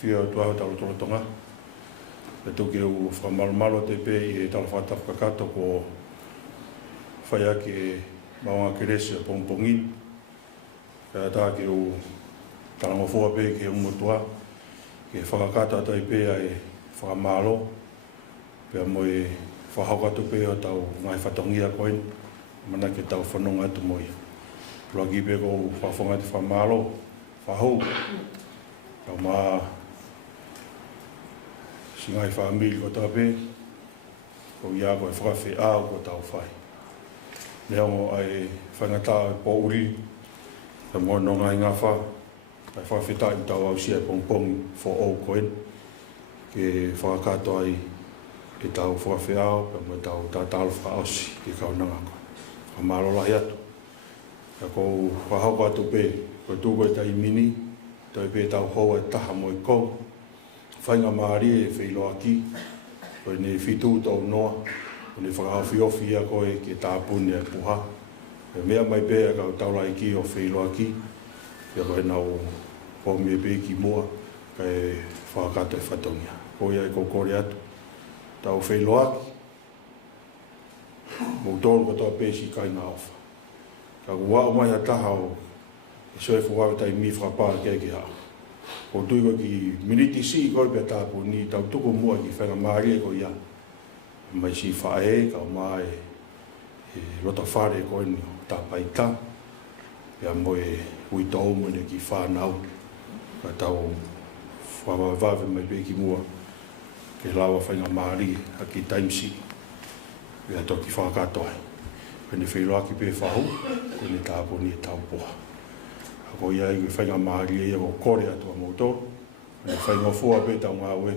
fia tua tau tonga e toki o whamalmalo te pe i tala whatawhakakato ko whaia ke maunga keresi a pongpongi e tā ke o talangofua pe ke umutua ke whakakata tai pe ai whakamalo pe mo e whahaukato pe o tau ngai whatongia koin mana ke tau whanonga atu moi plagi pe ko whafonga te whamalo whahau tau maa singai whamili ko tā pe ko ia ko e whakawhi au ko tau whai Leongo ai whangata po uri e mono ngai ngawha ai whawhita i tau au sia pongpong fo au koen ke whakakato ai e tau whawhiao pe mo tau tātalo whaosi ke kaunanga ko whamalo lahi atu ka kou whahauka atu pe ko tūko e tai mini tai pe tau hoa e taha mo i kong whainga maari e whiloa ki ko ne whitu tau noa ko ne whakahawhiofi a koe ke tāpuni e puha e mea mai pe a kau taulai ki o whiloa ki ia koe nau homi e pe ki mua ka e whakakato e whatongia ko ia e kokore atu tau whiloa ki mo tōru katoa pēsi kai ngā ofa ka kua o mai a taha o e soe fuawe tai mi whakapāra kei ki hao ko tui koe ki miniti si koe pe tāpuni tau tuku mua ki whenga maari e ko ia mai si whae ka o mai e rota whare koe ni o tā paita pia mo e ui tau mo ne ki whanau ka tau whawawave mai pe ki mua ke lawa whainga maari a ki taimsi pia toki whakatoa pene whiloa ki pe whahu ko ne tāpuni e tau poha ko ia i whainga maari e o kore atua mauto pene whainga fua pe tau ngā ue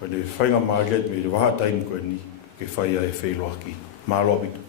pene whainga maari e me waha taimi koe ni ke whaia e whiloa ki māloa bitu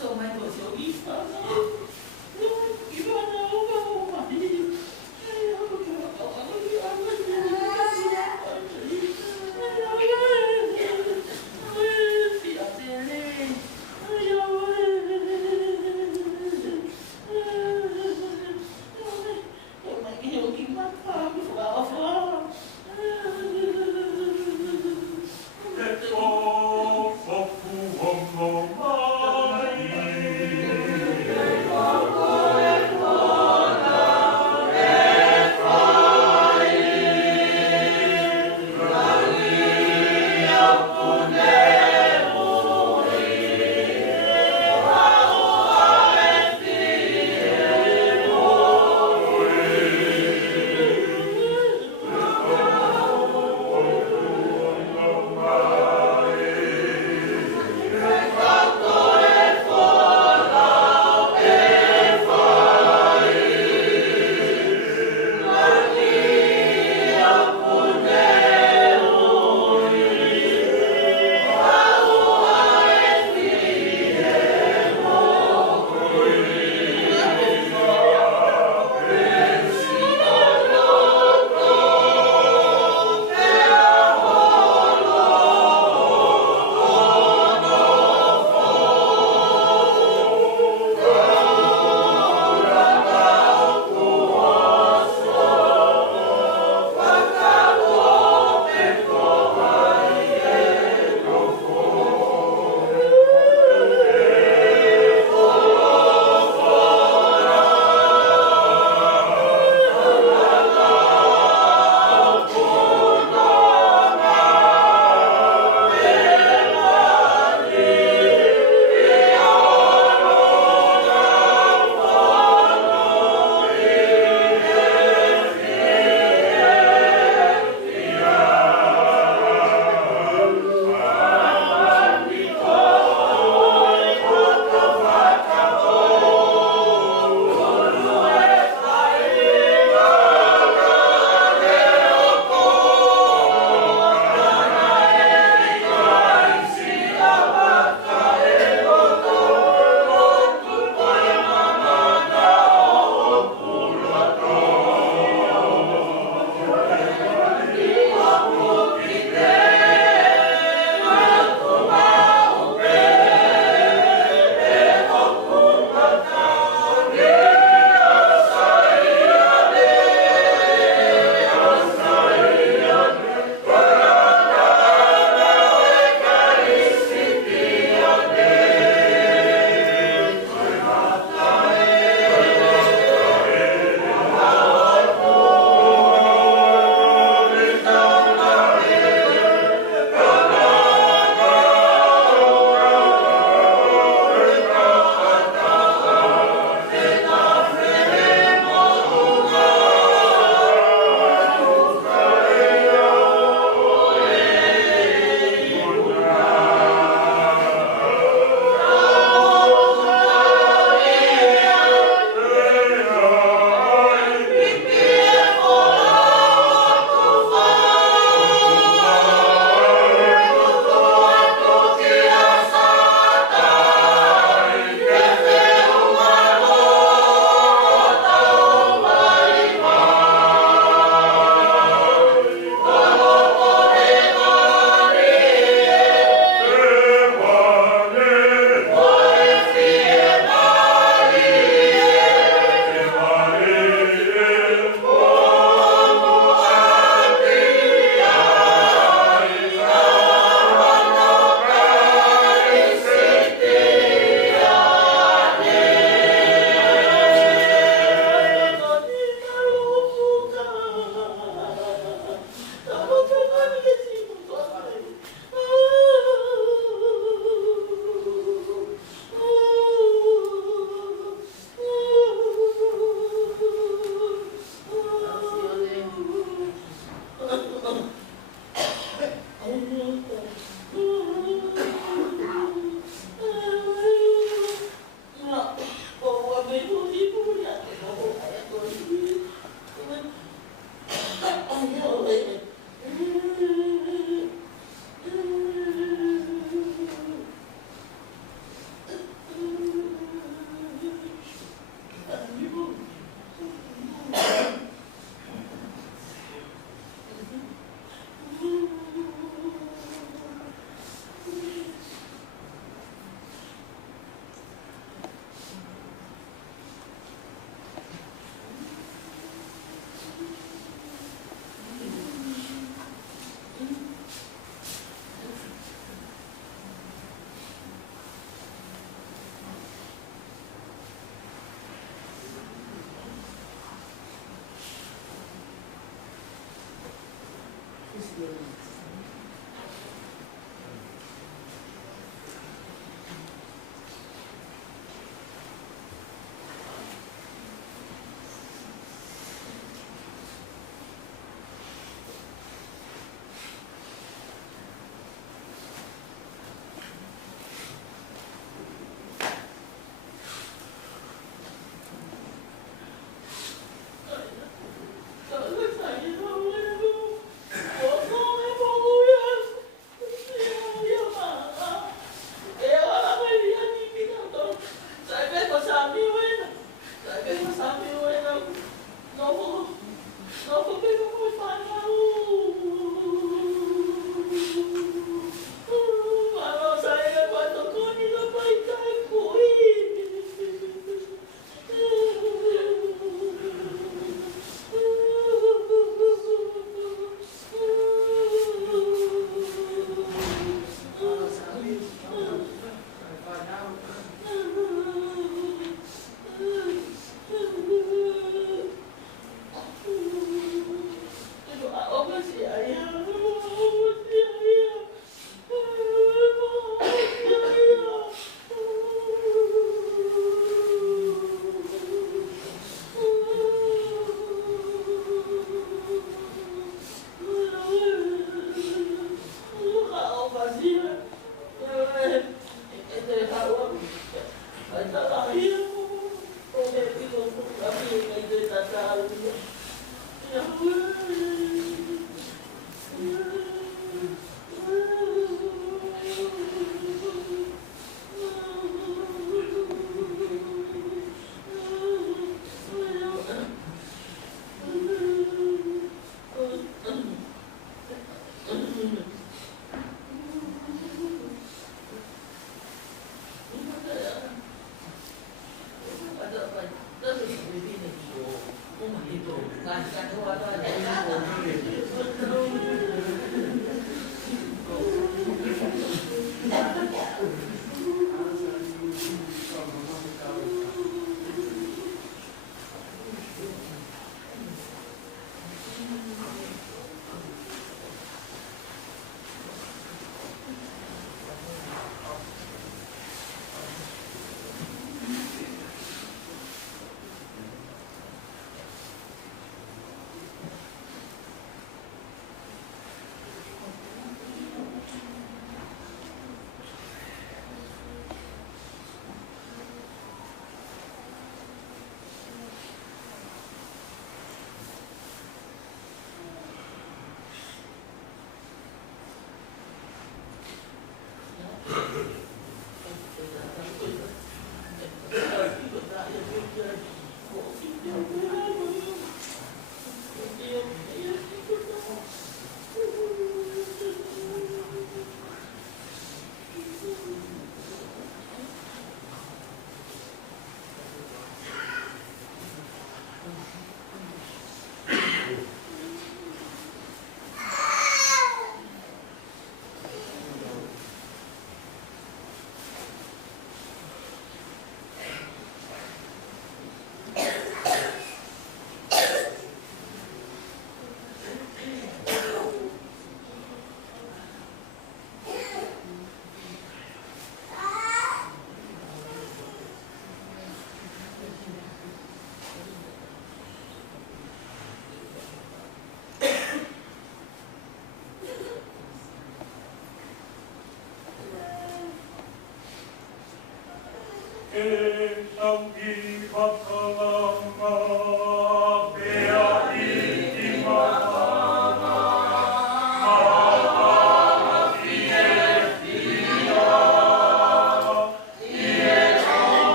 So my goes, you eat,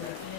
Thank you.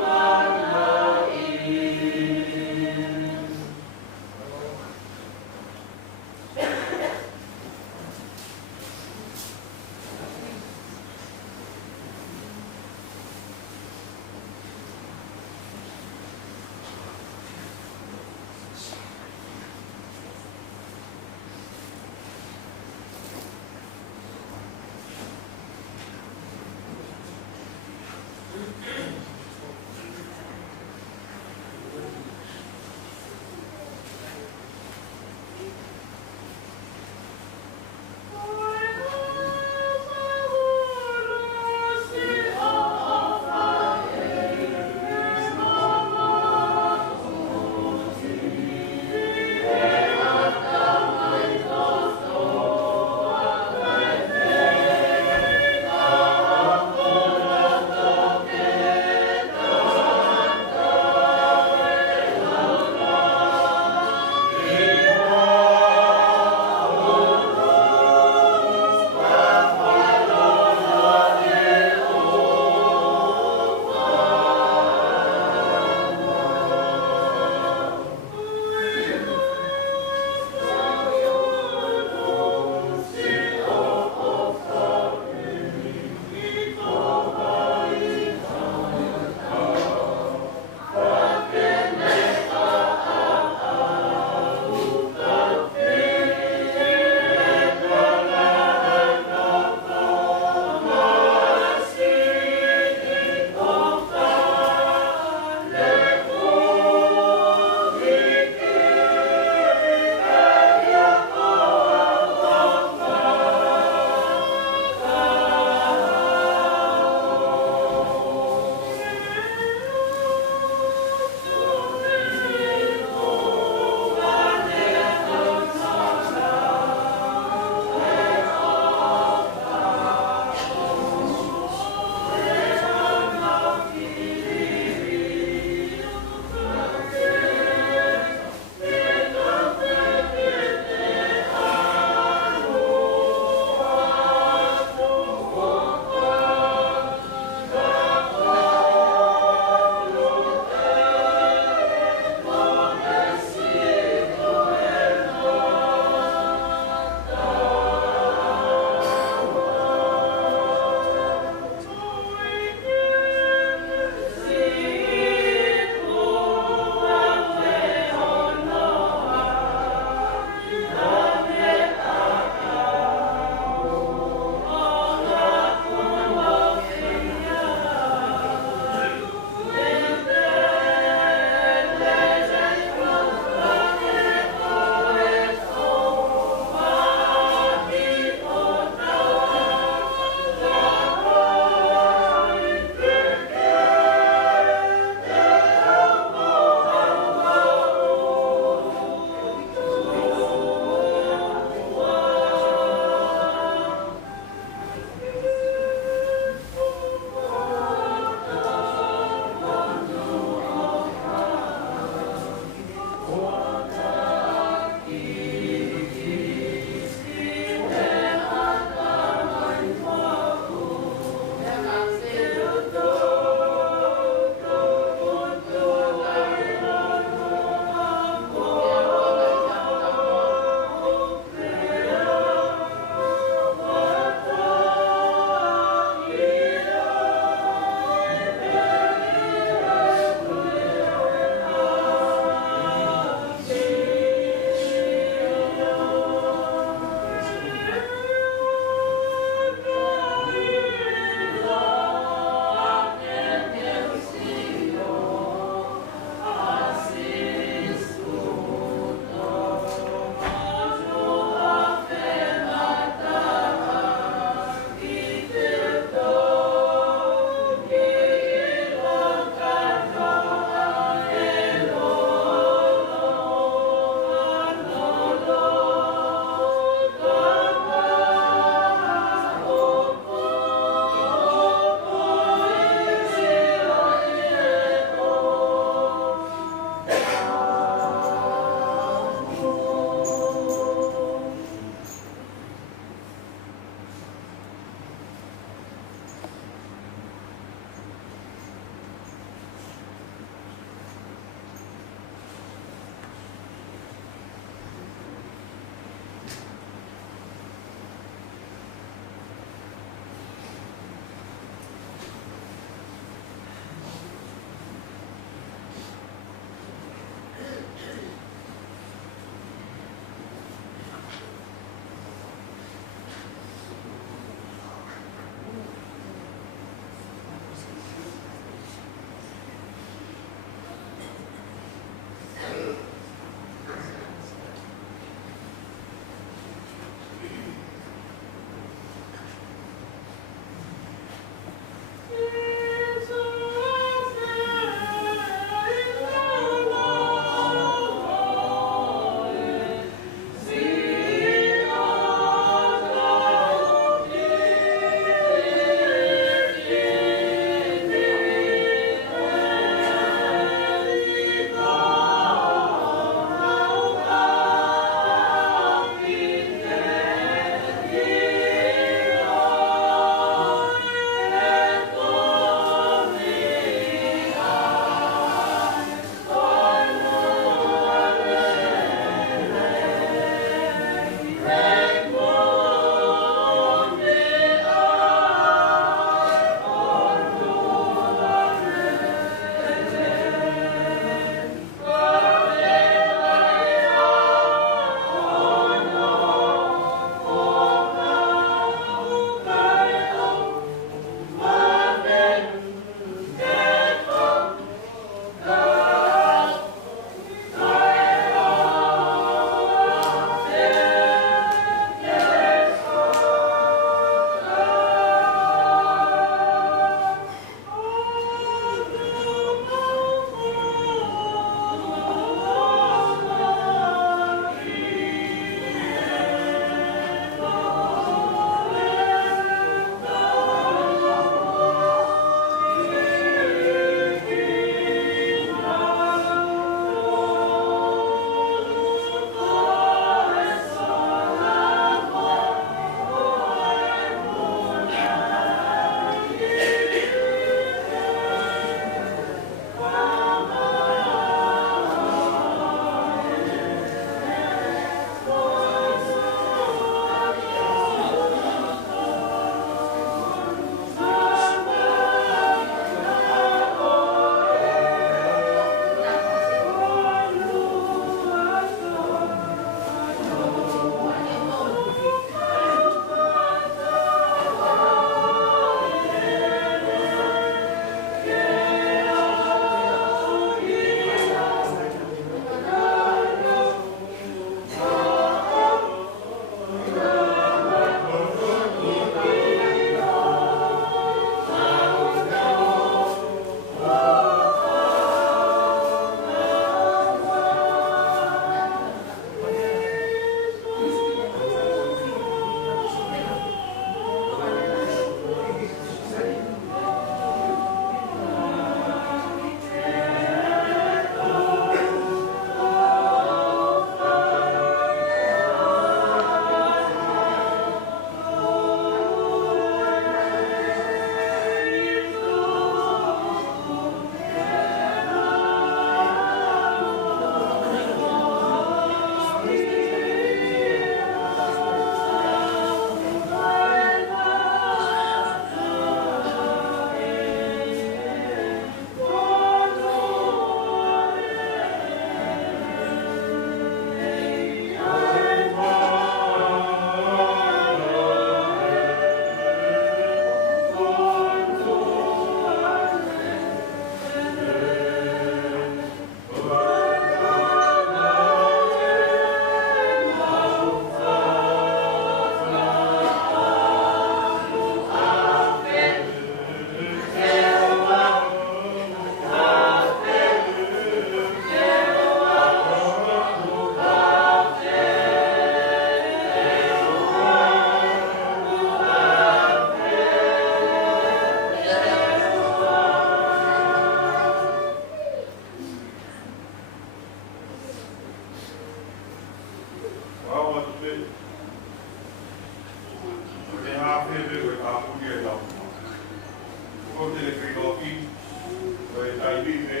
ai vive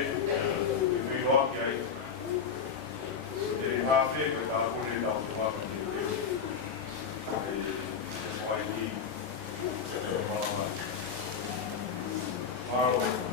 vi rock ai e ha fe che da pure da ma ai di Marlo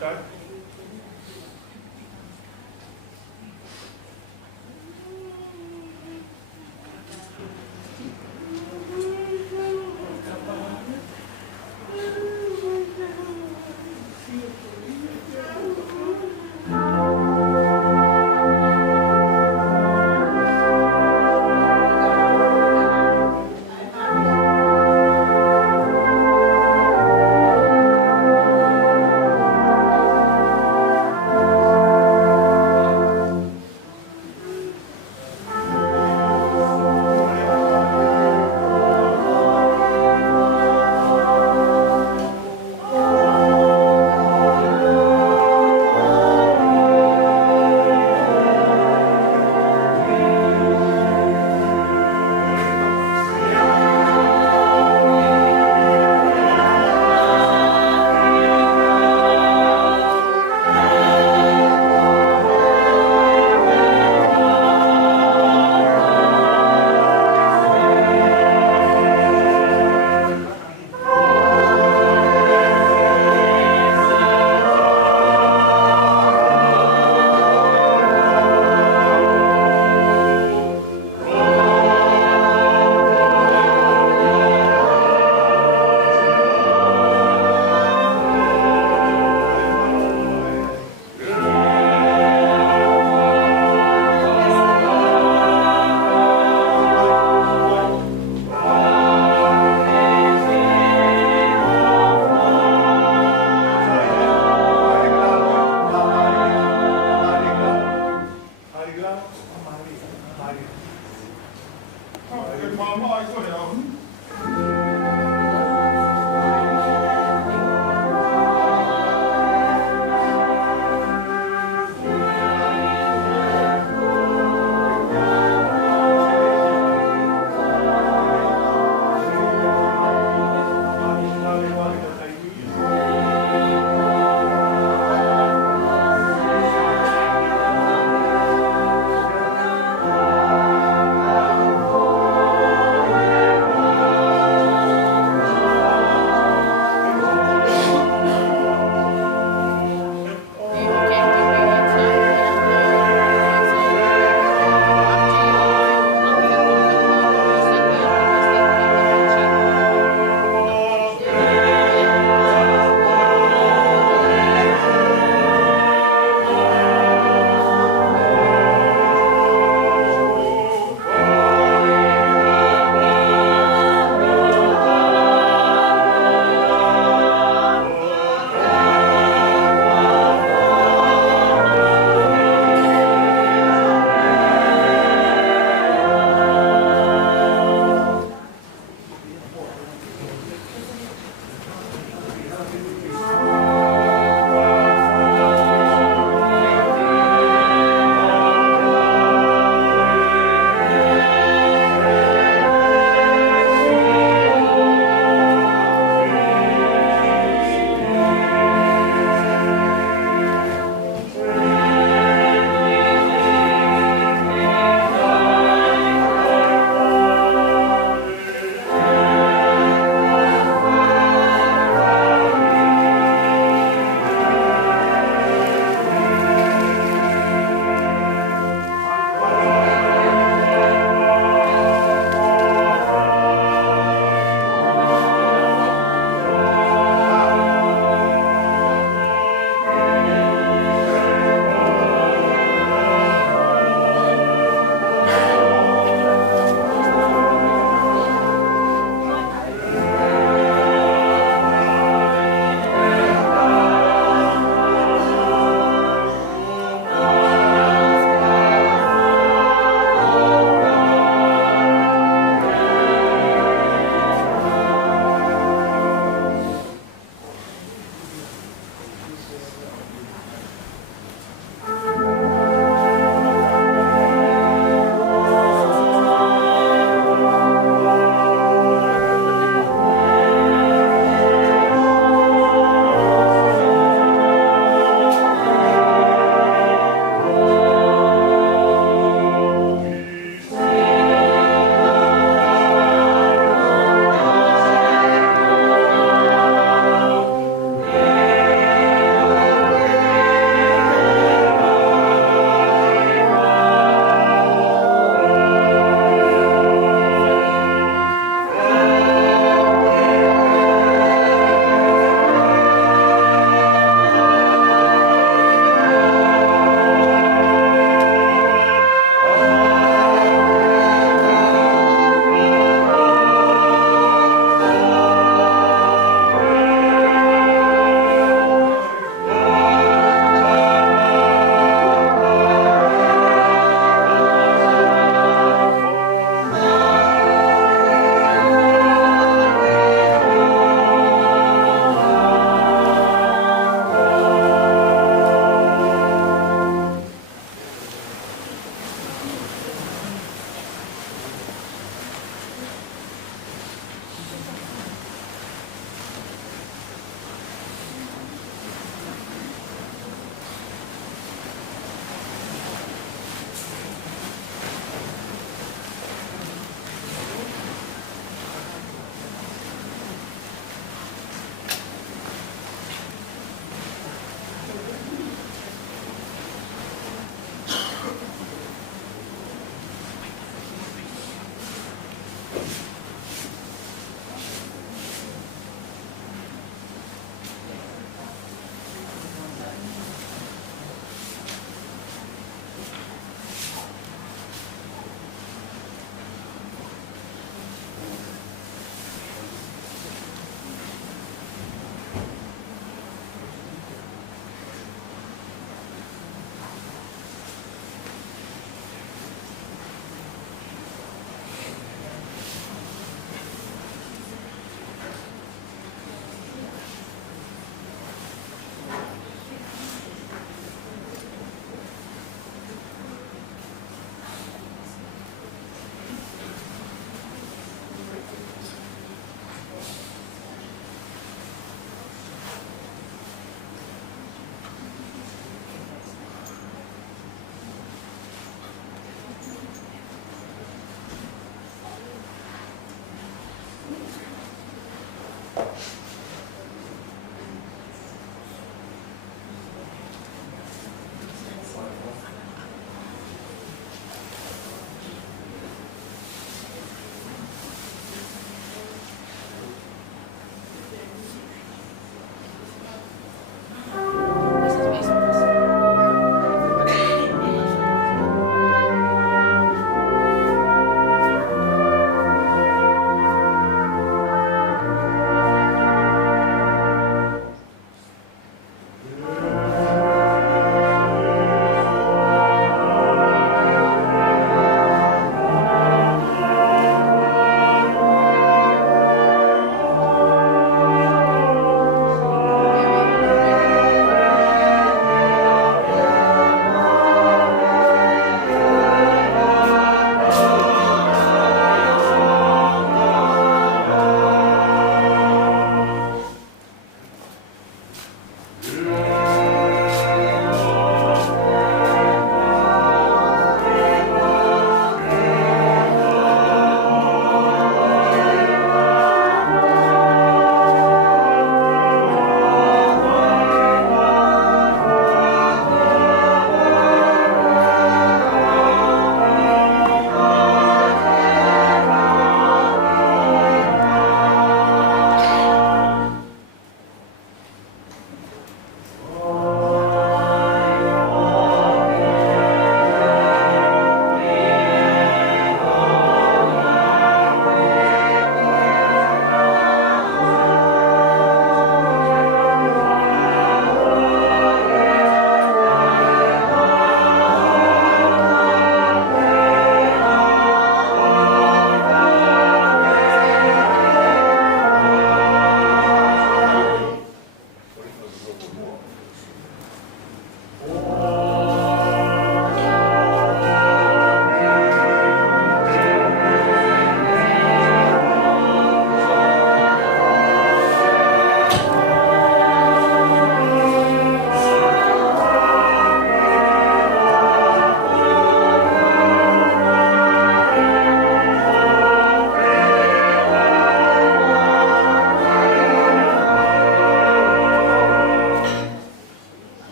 tai.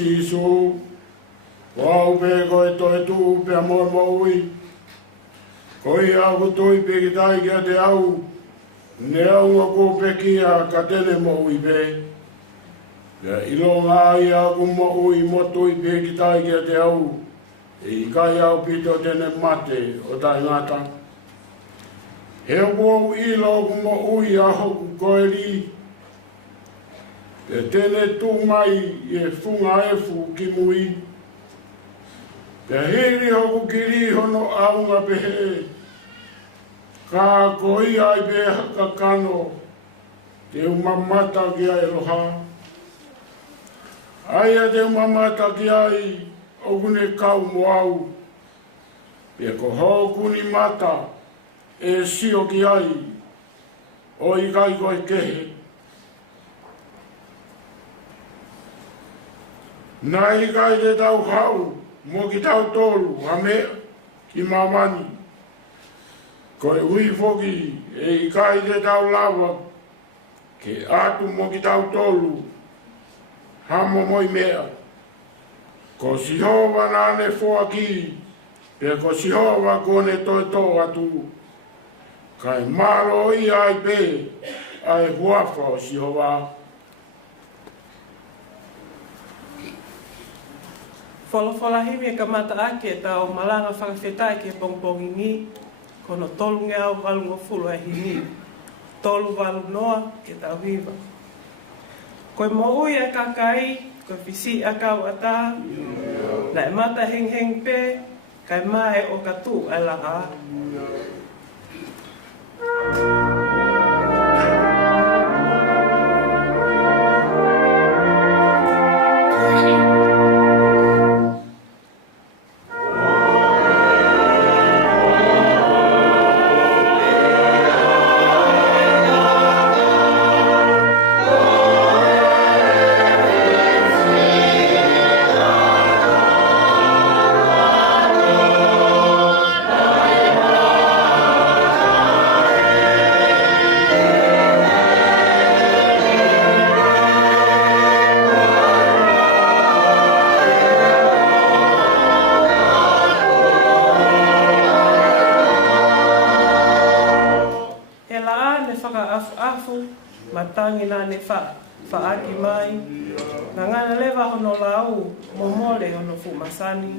Sisu, wau pe koe toi tu pe mo ui. Koi au toi pe ki tai kia te au, ne au a ko pe kia ka tene mo ui pe. Ia ilo ngā ia ku mo ui mo toi pe ki tai kia te au, e i kai au pito tene mate o tai ngata. He wau ilo ku mo ui a hoku koe li, e tene tū mai e whunga e fu ki mui. Te hiri hoku ki ri hono aunga pehe. Ka koi ai pe haka kano. Te umamata ki ai roha. Aia te umamata ki ai okune kau mo au. Pe ko hoku ni mata e sio ki ai. O i kai koe kehe. Nai kai te tau hau, mo ki tau tolu, a mea, ki mamani. Ko e hui foki, e i kai te tau lava, ke atu mo ki tau tolu, hamo moi mea. Ko sihova nane foa ki, pe ko sihova kone toi tō atu. Kai maro i ai pe, ai huafa o sihova. Whalafola himi e ka mata ake e tau malanga whakawhetai ke pongpongi ni, kono tolu nge au walunga fulu e hini. Tolu walu noa ke tau hiva. Koe mo ui e kakai, koe whisi a kau ata, na e mata heng heng pe, kai mai o katu e la a. Oh whakaafu, matangi nā ne whaaki mai. Nā ngana lewa hono lau, momole hono fumasani.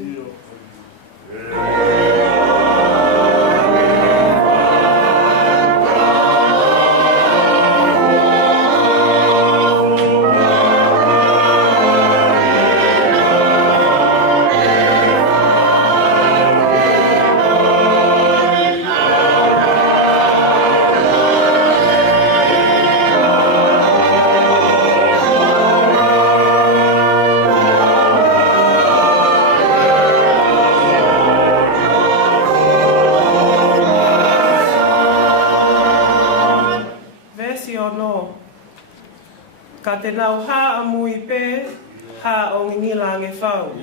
Ka te nau hā amui pē, hā o ngingi lange whau.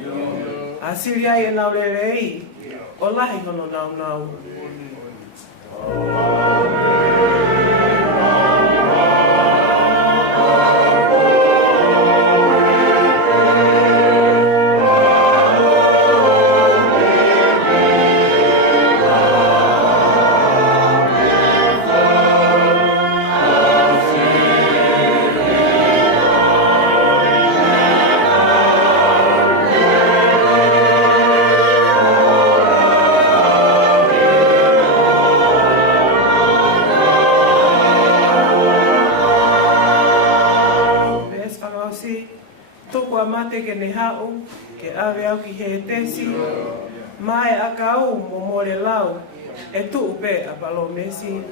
A siri ai e nau rei, o lahi hono nau nau. Toko a mate ke ne hao, ke awe au ki he tesi, mai a kau mo more lau, e tu upe a palo mesi.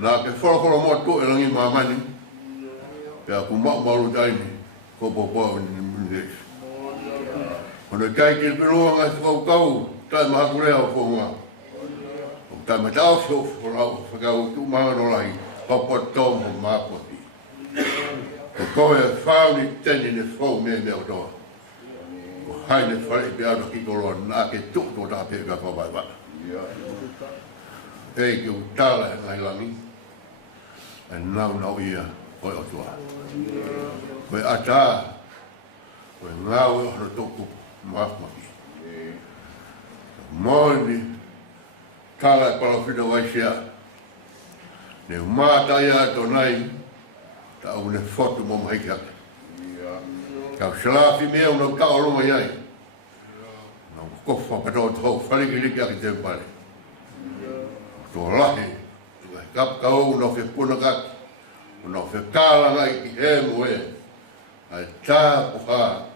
Na ke whakora mo to e rangi mamani, pia ku maru taini, ko popo ni mundes. Ono kai ke peroa ngai whakau, tai maha kurea o whonga. O tai matau whakau tu maha no lahi, papoto mo makopi. Ko koe whau ni teni ne whau me mea toa. Ko haine whare pe ano ki toloa, nā ke tuk tō tā pe ka whapai waka. Ei ke utala e ngai langi. E nau ia koe o tua. Koe ata, koe ngau e ono toku maafmaki. Moni, tala e palawhina waisia. Ne umata ia to nai, ta au ne fotu mo mahi ake. Kau salafi mea unau ka oloma iai. Nau kofa pato tau wharikiliki ake te pare. Tō lahi. Kap kau no fe puna kaki, no fe kala ngai ki he moe, ai tāpuha,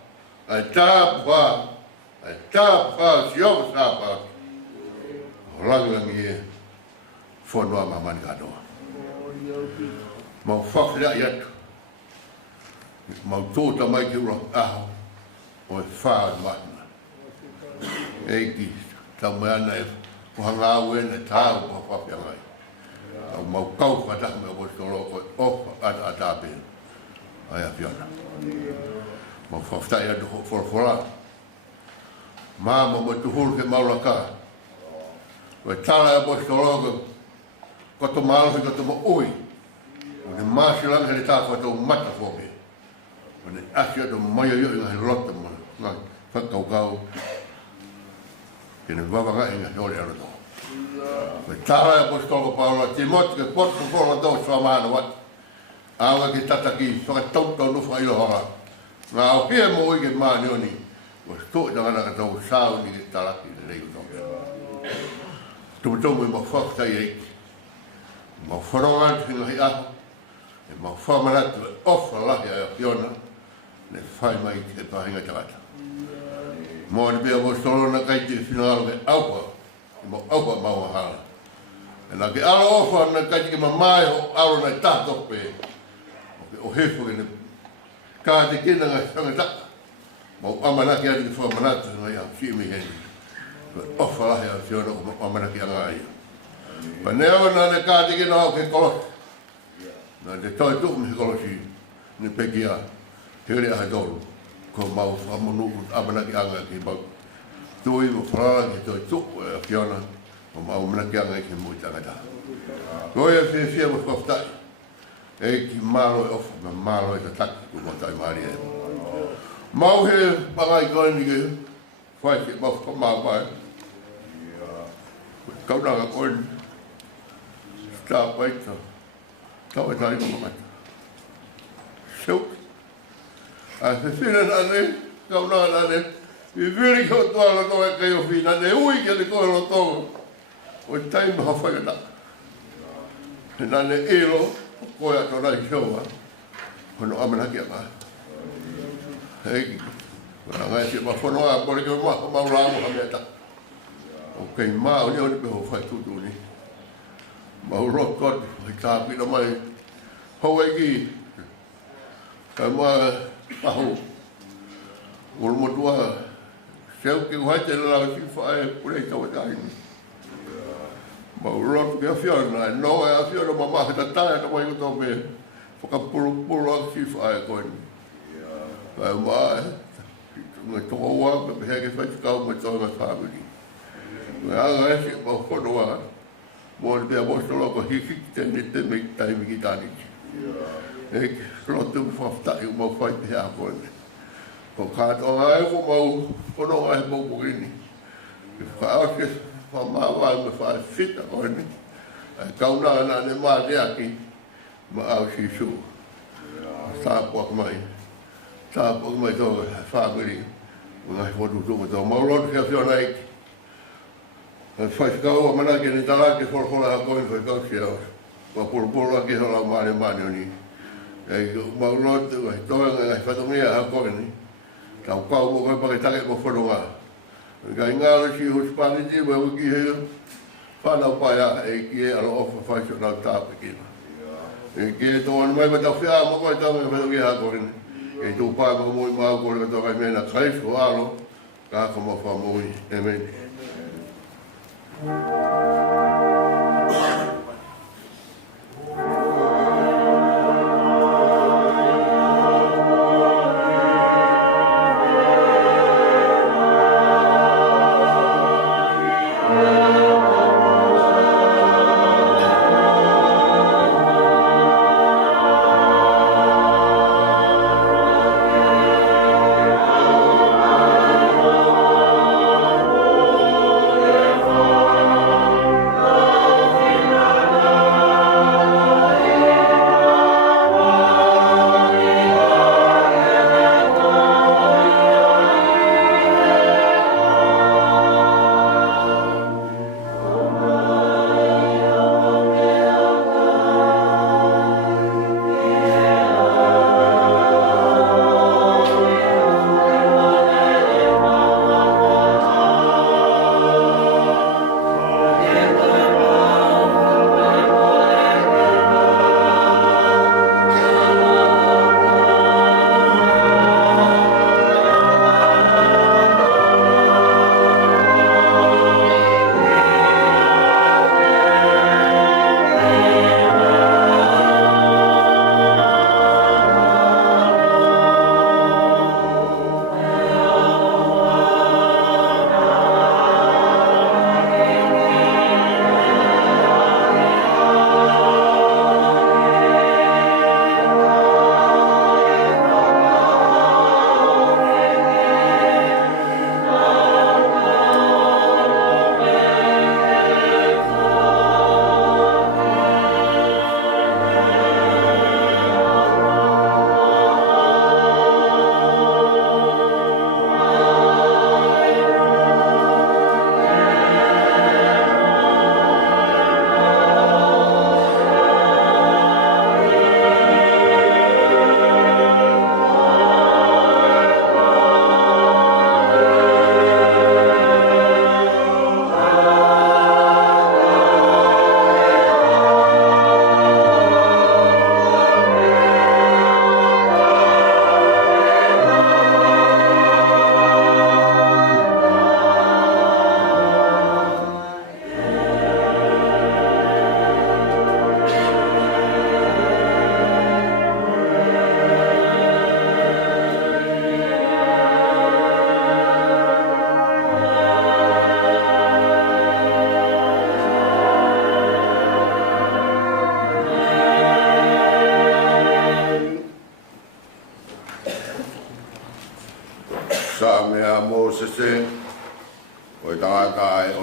si oku tāpā, o langangi e, whanua mamani katoa. Mau whawhira i atu, mau tōta mai ki ura aho, o e whaa mahina. Eiki, tau mea ana e, puhanga au e ne tāu pa whawhia ngai. Mau kau kata me o ko loko o ata pe ai a fiona mau fafta ia do for mama mo tu hul ke maula ka o tala e bo ko loko ko to mal ko to mo oi o ne masila ngai ta ko to mata fo be o ne asia do mai yo ngai lotta mo ngai fa kau ke ne baba ngai ngai ole aro Koe tāra e apostolo Paula, te moti ke porto whola tau whamana wat. Awa ki tataki, whakatautau nuwha ilo hora. Ngā o pia mo i ke māni oni, o stoi tangana ka tau sāu ni ke taraki ni reiku tau. tumu ma whakta i ma wharonga tinga hi aho e ma whamanatu e ofa lahi a Fiona ne whai mai te pahinga tangata mo ni pia mo solona kai te whinaro ke aupa mo aupa maua hala e na ke alo ofa na kai ke mamai o alo na tato pe o hefo ke ne ka te kina ngai tangata mo amanaki ati ke whamanatu ngai au kimi heni ofa lahi a Fiona o amanaki anga ia pa nea na ne ka te kina au ke kolot na te toi tuku mi kolosi ni pekia tere a dolu ko mau whamunu amanaki anga ki mau tui mo wharara ki toi tuku e a Fiona o mau manaki anga ki mui tangata ko e whia mo whaftai e ki malo e ofa ma malo e ta taki ku mo tai maari e mau he pangai koe ni ke whai ki mau whamau mai kaunanga koe ni sta waita tau e tai mo mai Silk. A se whina nane, kaunanga nane, i viri ko tuala no e kei o whina, ne ui ke le koe lo tonga. O i taima hawhai na. He nane elo, koe ato nai showa, hono amanaki a mai. Hei, kona ngai si ma whanua, kore ke maha mauramo ha mea ta. O kei maa o ni honi pe ho whai tutu ni. Mauro kot, hei tāpina mai, hau eki, ka mua pahu ulu motua seu ke uhaite la si fae pure tau tai ma urot ke Fiona no e Fiona mama ta ta no mai to be foka pulu si fae ko ni ka ma me to wa be he ke fa ka mo to ga fa bi ma ga si mo ko no wa mo be mo to lo ko hi te ni te me tai mi kitani e rotu fofta e mo foi te a ko ko ka to ai ko mo ko no ai mo ko ni ka o ke fa ma wa me fa fit ko ni ka una na ne ma de aki ma au si su sa po mai to fa gri una ho du to mo lo ke fio nai fa ka o mana ke ni tala ke for la ko ni fa ka si o por ke la ma ni e mau lote ai toa ngai whatomia ha kōreni tau kau mo kai paketake mo whanonga kai ngāra si huspani ti mai uki hea whanau paia e ki e alo ofa whaisho nau tāpe kina e ki e toa mai ma tau whia mo kai tau ngai whatomia ha kōreni e tū pā mo mui mau kōre kato kai mena kaifu alo ka ka mo wha mui e meni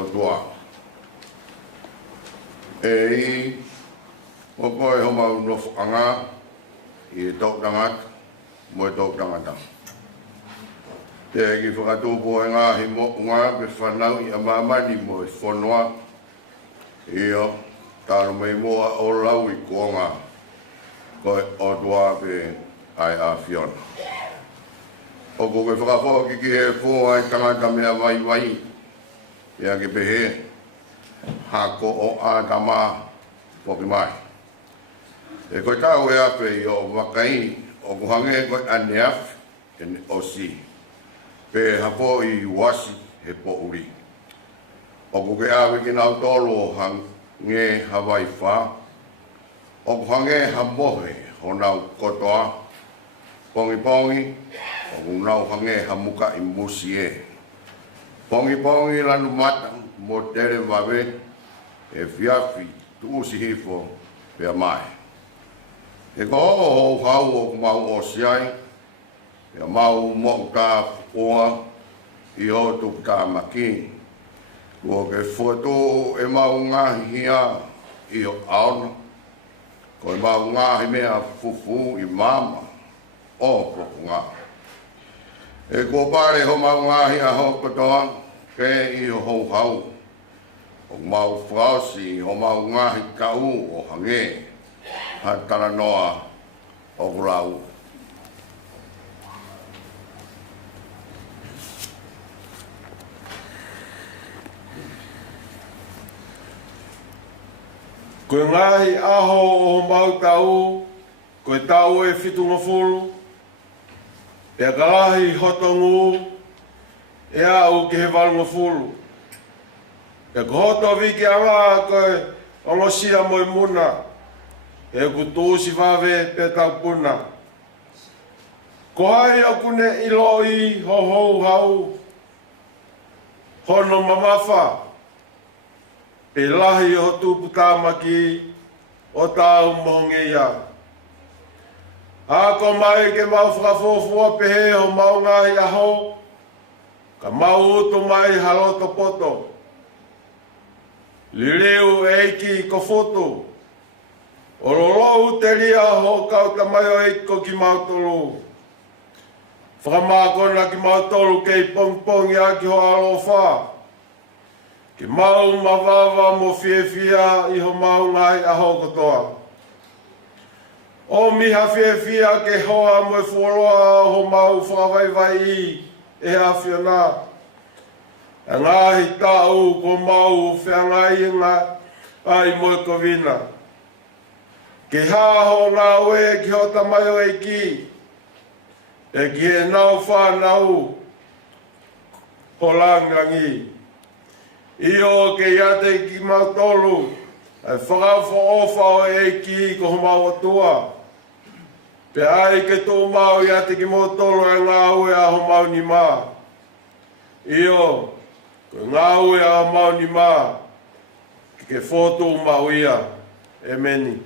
o tua. E o koe ho mau no whanga i tau tangat, mo e tau tangata. Te ki whakatūpo e ngāhi mo ngā pe whanau i a mamani mo e whanua i o tāru mei moa o lau i kuonga koe o tua pe ai a Fiona. O koe whakafo ki he fōa i tangata mea vai vai ia ke pehe hako o ātama poki mai. E koe tau e ape i o wakai o kuhange koe aneaf e o si. Pe hapo i wasi he po uri. O kuke awe ki nau tolo o hange Hawaii wha. O kuhange hamohe ho nau kotoa. Pongi pongi o kunau hange hamuka i musi e. Pongi pongi lanu mata mo tere wawe e fiafi tuusi hifo pia mai. E ko ho hau o kumau o siai, pia mau mo ka oa i o tuku tā maki. Kua ke foto e mau ngahi hia i o aona, ko e mau ngahi mea fufu i mama o poku ngā. E kua pare ho mau ngahi a ho kotoa, ke i o hou hau. O mau whausi ho mau ngahi kau o hange, ha tana noa o kurau. Koe ngahi aho o mau tau, koe tau e whitunga whulu, e kalahi hotongu, e au ke he walunga whulu. E ko hoto wiki anga koe ongosia moi muna, e ku tūsi wawe pe tau puna. Ko hai o kune ilo i ho hou hau, hono mamafa, pe lahi o tūpu tāmaki o tāu mohonge ia. Hako mai ke mau whakafofua pe he o mau ngahi aho, ka mau utu mai haloto poto. Lireu eiki ko foto, o rolo te ria ho kau tamayo eiko ki mautolu. Whakamākona ki mautolu kei pong ia ki ho alofa. Ki mau mawawa mo whiewhia i ho mau ngai aho kotoa. O miha whiewhia ke hoa mo e wholoa ho mau whakawaiwai i e hawhiona. E ngāhi tāu ko mau whiangai ngā ai mo e kovina. Ke hāho ngā oe ki ho tamayo e ki. E ki he nau whānau o langangi. Io ke iate ki mautolu, e whakawha ofa o e ki ko mau atua. Pe ai ke tō mau iate ki mautolu e ngā ue a ho mau ni mā. Io, ko ngā ue a ho mau ni mā, ke whotu mau ia, e meni.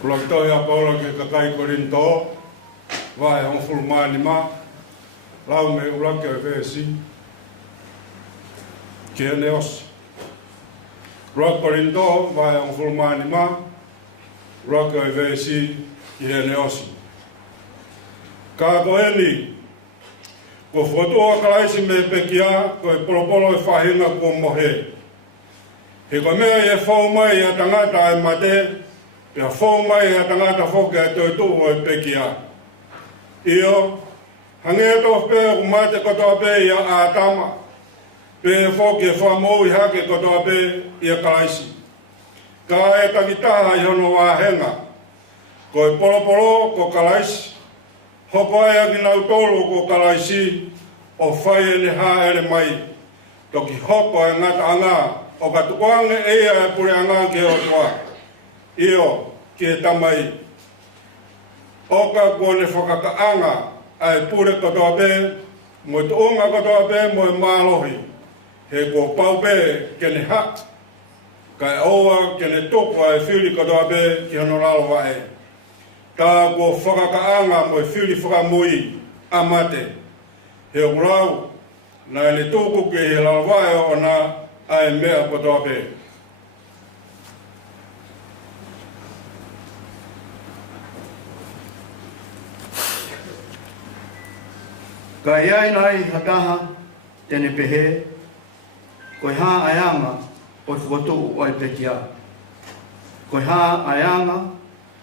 Kula tau ia paula ke kakai korinto, vai hong fulmani ma, lau me ulake o vesi, ke neos. Kula korinto, vai hong fulmani ma, ulake o vesi, ke neosi. Ka ko eni, ko fotoa kalaisi me pekia, ko e polopolo e whahinga ko mohe. He ko mea e whau mai a tangata e mate, pia whau mai a tangata whoke a toi tuu o e pekia. Io, hange e toh pēr umate kotoa pē ia a tama, pē whoke e whamou i hake kotoa pē ia kalaisi. Ka e takitaha i hono wāhenga, ko e polopolo ko kalaisi, hoko ai aki nau tolo ko kalaisi, o whai e ne hā ere mai, toki hoko e ngata anga, o ka tukoange eia e pure anga ke o toa. Io, ke tamai. O ka kone whakakaanga, ai pure katoa pē, mo te unga katoa pē, mo e mālohi. He ko pau pē, ke ne hak, kai oa, ke ne topo ai whiri katoa pē, ki hono laloa e. Tā ko whakakaanga, mo e whiri whakamui, amate. He o kurau, nai le tōku ke he laloa e o na, ai mea katoa pē. Ka iai nai hataha tene pehe, koe hā aianga o whotu o i pekia. Koe hā aianga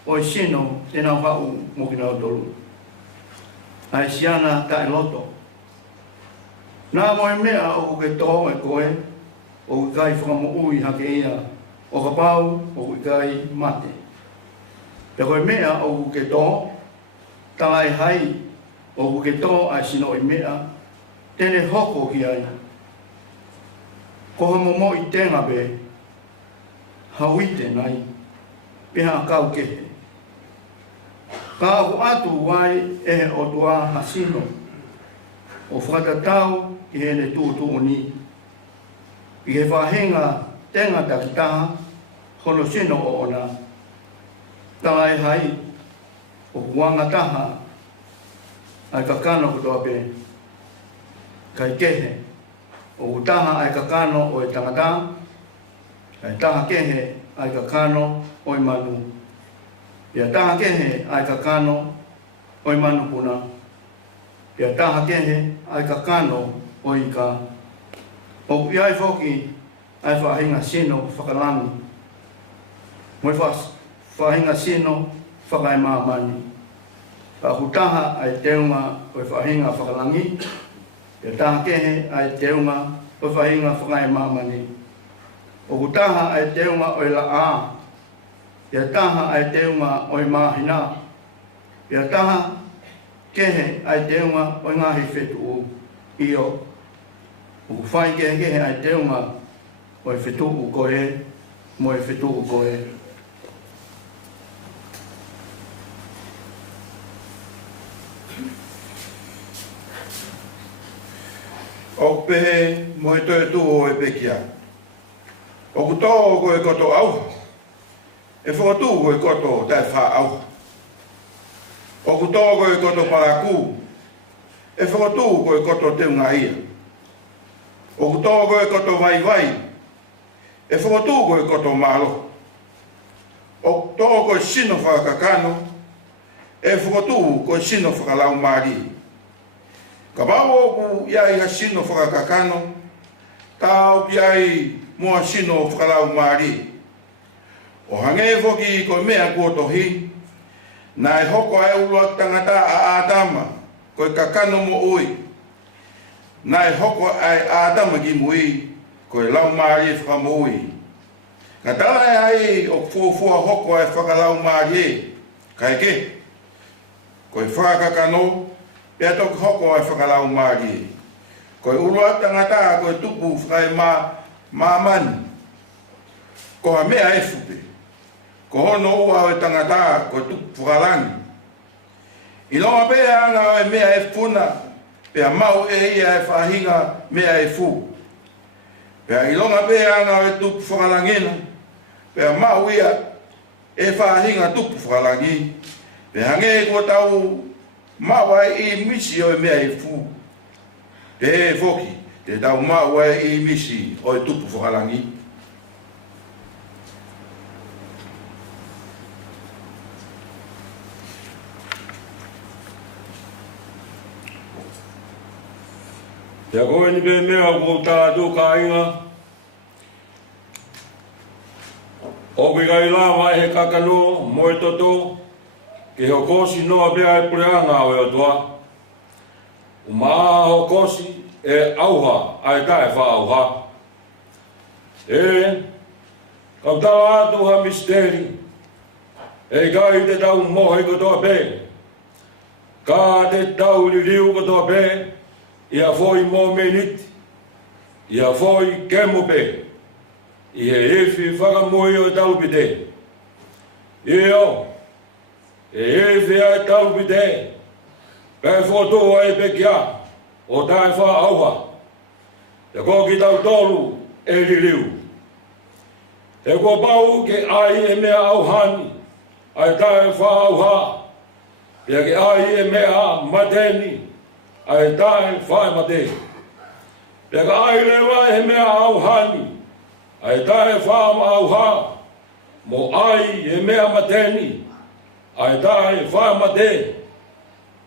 o i sino tēnā hau mo ki nau tolu. Ai siana ta e loto. Nā moe mea o ke tō e koe, o ke kai whakamu ui hake ia, o ka pau o ke kai mate. Pe koe mea o ke tō, tā e hai, o ke tō ai sino i mea, tēne hoko ki ai. Ko ha momo i tēnga be, hauite nai, peha kau kehe. Ka aku atu wai ehe o tua hasino, o whakatatau i hene tūtu ni. I he whahenga tēnga takitaha, hono sino o ona. Tā e hai, o kuanga taha, ai kakano kutoa pē. Kai kehe, o utaha ai kakano o e tangata, kai taha kehe ai kakano o i manu. Pia taha kehe ai kakano o i manu puna. Pia taha kehe ai kakano o i ka. O iai whoki ai whahinga sino whakalangi. Moi whahinga sino whakai maamani. Ka hutaha ai teunga o whahinga whakalangi, e taha kehe ai teunga o whahinga whakai mamani. O hutaha ai teunga o la a, e taha ai teunga o mahina, e taha kehe ai teunga o ngahi whetu io. O whai kehe ai teunga o whetu koe, mo e whetu koe. O pehe mo e toi tu o e pekia. O kuto o koe koto au. E whakatu o koe koto tai wha au. O kuto o koe koto paraku. E whakatu o koe koto te unga ia. O kuto o koe koto vai vai. E whakatu o koe koto malo. O kuto o koe sino whakakano. E whakatu o koe sino whakalau maari. Ka wao ku iai hasino whakakakano, tau ki ai mua sino whakalau maari. O hange whoki ko mea kua tohi, nai hoko ai ulua tangata a Adama, koe kakano mo ui. Nai hoko ai Adama ki mui, koe lau maari whakamo ui. Ka tala ai o fuafua hoko ai whakalau maari, kai ke, koe whakakano, pia toki hoko ai whakalau maari. Koe urua tangata koe tupu whakai maamani. Ko ha mea e fupe. Ko hono ua o tangata koe tupu whakalangi. I longa pea anga o mea e funa, pia mau e ia e whahinga mea e fu. Pia i longa pea anga o tupu whakalangina, pia mau ia e whahinga tupu whalangi. Pe hange ko tau mawai I misi o mea I fu. Te foki, te tau mawai I misi o tupu whalangi. Te koe ni pe mea ko tātou ka inga. O kui kai lawa he kakano mo e toto. Ke ho kosi noa bea e pureanga o e toa. O maa ho kosi e auha ai tae wha auha. E kau tawa atu ha misteri. E kai te tau mohe kotoa pe. Ka te tau li riu kotoa pe. Ia foi mo menit, ia foi kemo pe, ia efi whakamoi o taupite. Ia efi ai taupite, kai whotoa e pekia, o tai wha auha. Te ko ki tau tolu e ririu. Te ko pau ke ai e mea auhani, ai tai wha auha. Ia ke ai e mea mateni, ai tae whae mate. Peka ai lewa he mea auhani, ai tae whae ma auha, mo ai he mea mateni, ai tae whae mate.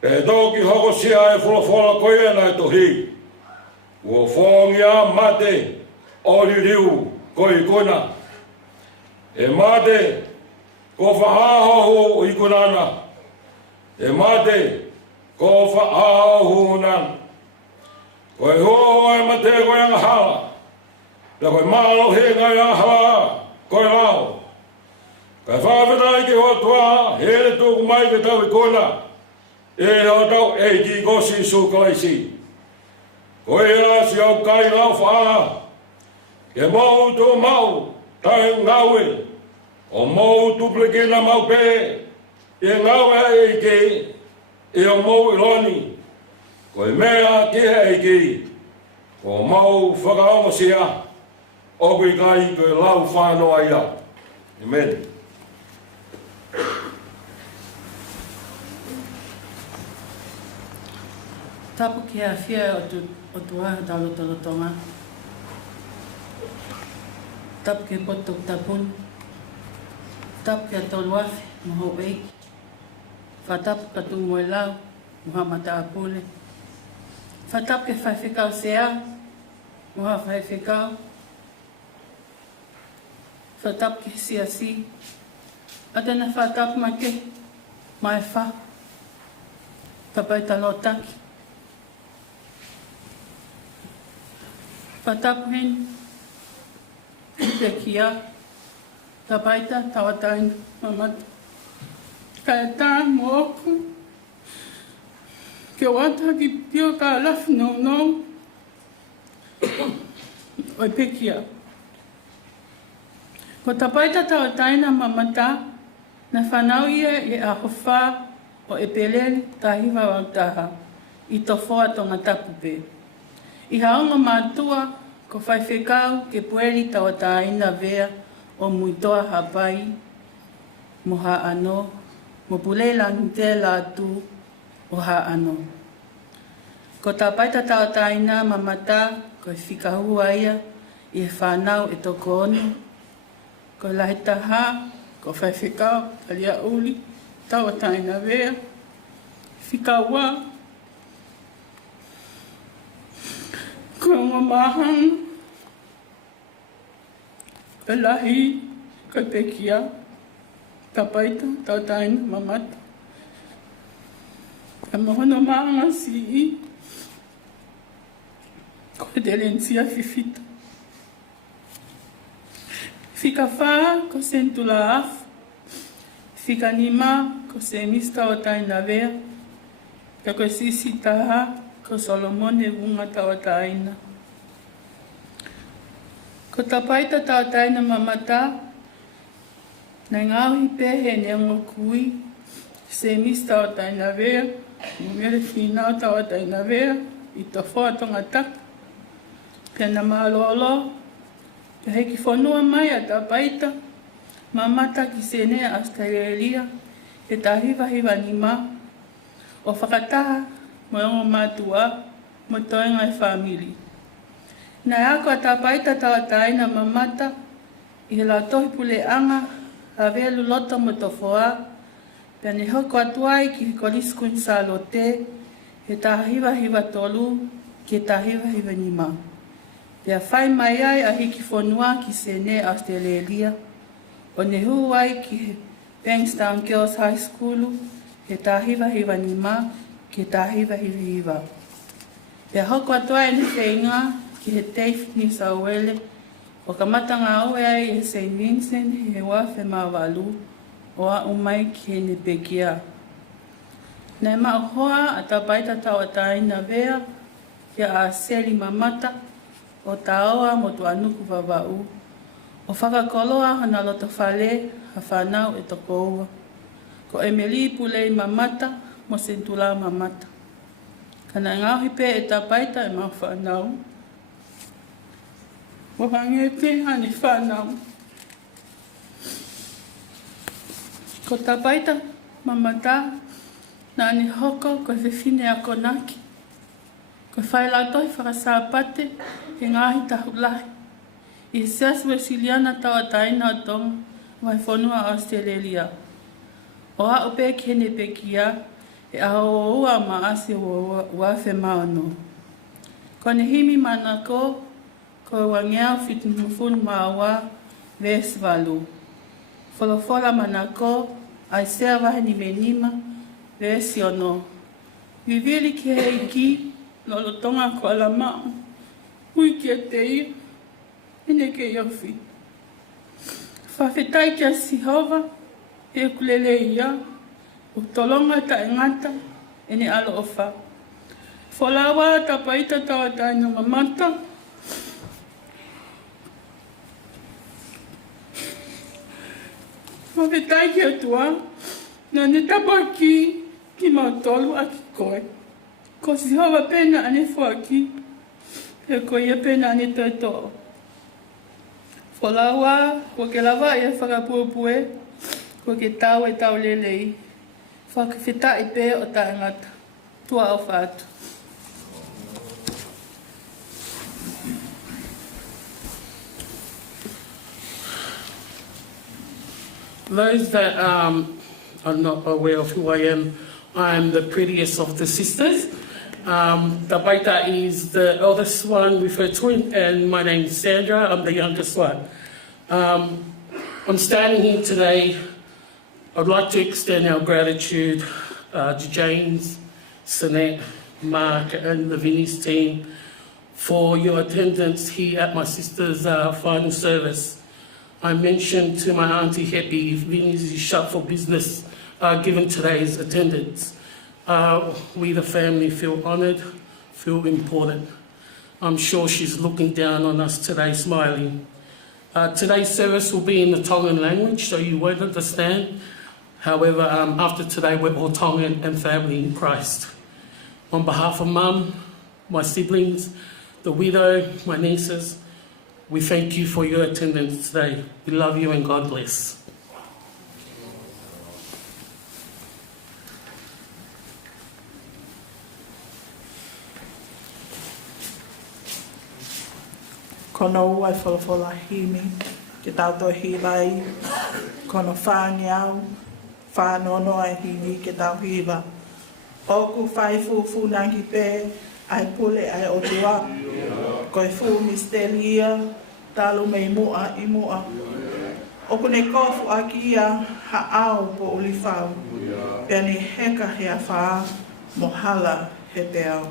Pe toki hoko sia e wholofola koe na e tohi. Ua whongia mate, ori riu, koe kona. E mate, ko whaahoho o ikonana. E mate, ko whaahunan. Koe ho ai mate koe anga hala. Pea koe malo he ngai anga hala. Koe lao. Kai whawhetai ke hoa tua, hele tōku mai ke tau I kona. E hao tau e ki gosi su kalaisi. Koe la si au kai lau whaa. Ke mau tō mau, tai ngaue. O mau tupleke na mau pe. E ngaue e ke. E o mau iloni, koe mea kia e ki, ko mau whakaonga sia, o kui kai koe lau whanoa ia. Amen. Tapu ki a whia o tu aha talo tolo tonga. Tapu ki poto tapun. Tapu ki a tolu afi, moho eiki. Whatapu katu moe lau, moha mata apule. Whatapu ke whaiwhekau sea, moha whaiwhekau. Whatapu ke siasi. Atena whatapu mai ke, mai wha. Papai talo taki. Whatapu hen, te kia. Tapaita, tawatain, mamata. Kaya tā mōku, ke wata ki pio ka alafu no, oi pekia. Ko tapaita tau taina mamata, na whanau ia e ahofa o e pelele tahiwa wau taha, I tofoa tonga tapupe. I haonga mātua, ko whaiwhekau ke pueri tau taina vea o muitoa hapai, moha ano, mo pule lang te la tu o ha ano. Ko tapaita tau taina mamata ko whikahua ia I whanau e toko onu. Ko lahita ha, ko whaiwhekau, talia uli, tau taina vea. Whikaua. Ko mamahang. Ko lahi, ko pekia. Tapaita, tau taina, mamata. Ka mohono maanga si ko delencia fifita. Fika wha, ko sentula af. Fika nima, ko se mista o taina vea. Ka ko sisi taha, ko Solomone vunga tau taina. Ko tapaita tau taina mamata. Nai ngāhi pehe ne ngokui, se mista o taina vea, mumere whina o tau taina vea, I to whoa tonga tak. Pena mālo alo, pe heki whanua mai a tapaita, mamata ki sene Australia, e tahiwa hiwa ni ma, o whakataha mo ongo mātua, mo toenga e whamili. Nai ako a tapaita tawataina mamata, i he la tohi pule anga, a velu lota mo tofoa, pia ne hoko atuai ki he kolisku sa lote, he tahiwa hiwa tolu, ki tahiwa hiwa ni ma. Pia whai mai ai a hiki whanua ki sene Australia, o ne huai ki he Bankstown Girls High School, he tahiwa hiwa ni ma, ki tahiwa hiwa hiwa. Pia hoko atuai ni whainga, ki he teif ni Sauele, o ka matanga aue ai e St. Vincent he wafe mawalu, o a umai ki he ne pekia. Nei mauhoa a tapaita tawatai na vea, kia a seli mamata, o taoa mo tu anuku wawau, o whakakoloa hana loto whale, ha whanau e toko ua. Ko Emily pulei mamata, mo sentula mamata. Kana ngauhi pe e tapaita e mau whanau. Mo hangete ane whanau. Ko tapaita mamata, na ane hoko ko whiwhine a konaki. Ko whailatoi whakasāpate e ngāhi tahulahi. I seas Wesiliana tawataina o tonga, vai whanua Australia. O a upe kene pekia, e aho ua maase o wafe maano. Ko ne himi mana ko wangeau fitmufunu maawa ves valu. Folofola mana ko, ai sea vahe ni menima, ves yono. Vivili ki heiki, lolo tonga ko alamau, hui ki e tei, ene ke yofi. Whawhetai kia Sihova, e kulele ia, o tolonga ta engata, ene alo ofa. Folawa tapaita tawatai na mamata, whawhetai kia tua, na ne tapa ki mautolu a ki koe. Ko Sihova pena ane fuaki, e ko ia pena ane toi toa. Folawa, ko ke lava ia whakapuapue, ko ke tau e tau lelei, whakawhita i pē o ta ngata, tua au whātu. Those that are not aware of who I am the prettiest of the sisters. Tapaita is the eldest one with her twin, and my name is Sandra. I'm the youngest one. I'm standing here today. I'd like to extend our gratitude to James, Sinette, Mark, and the Vinnie's team for your attendance here at my sister's final service. I mentioned to my auntie Happy if Vinnie's is shut for business, given today's attendance. We, the family, feel honoured, feel important. I'm sure she's looking down on us today, smiling. Today's service will be in the Tongan language, so you won't understand. However, after today, we're all Tongan and family in Christ. On behalf of Mum, my siblings, the widow, my nieces, we thank you for your attendance today. We love you and God bless. Kono ua whalafola himi, ke tauto hiwai, kono whāniau, whānono ai himi ke tau hiwa. Oku whai fufu nangi pē, ai pule ai otua, koe fu mistelia, talu mei mua I mua. Oku ne kofu aki ia haau po uli whau, pia ni heka hea whaa, mohala he te au.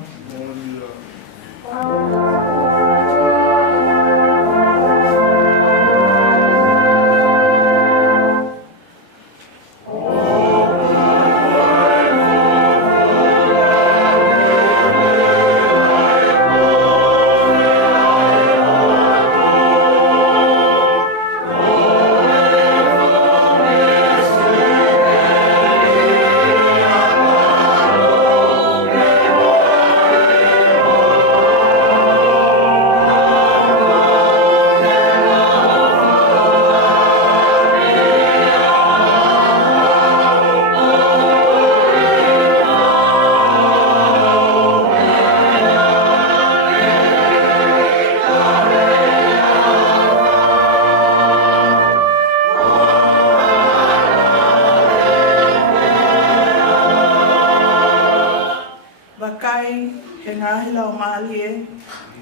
kai he ngahi lau maali e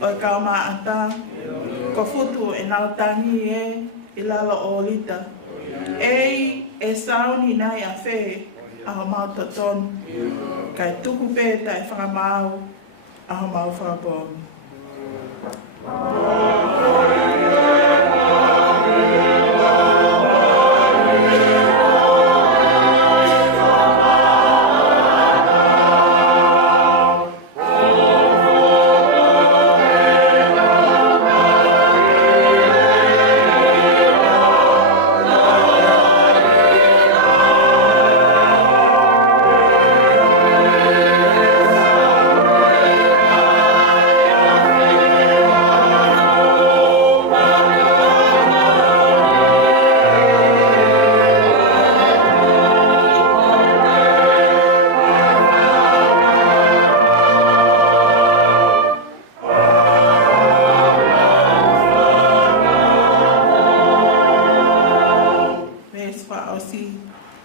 o e kao maata. Ko futu e nautangi e i lalo o lita. Ei e sauni nai a whe a ho mau tatonu. Kai tuku pēta e whakamau a ho mau whakaponu.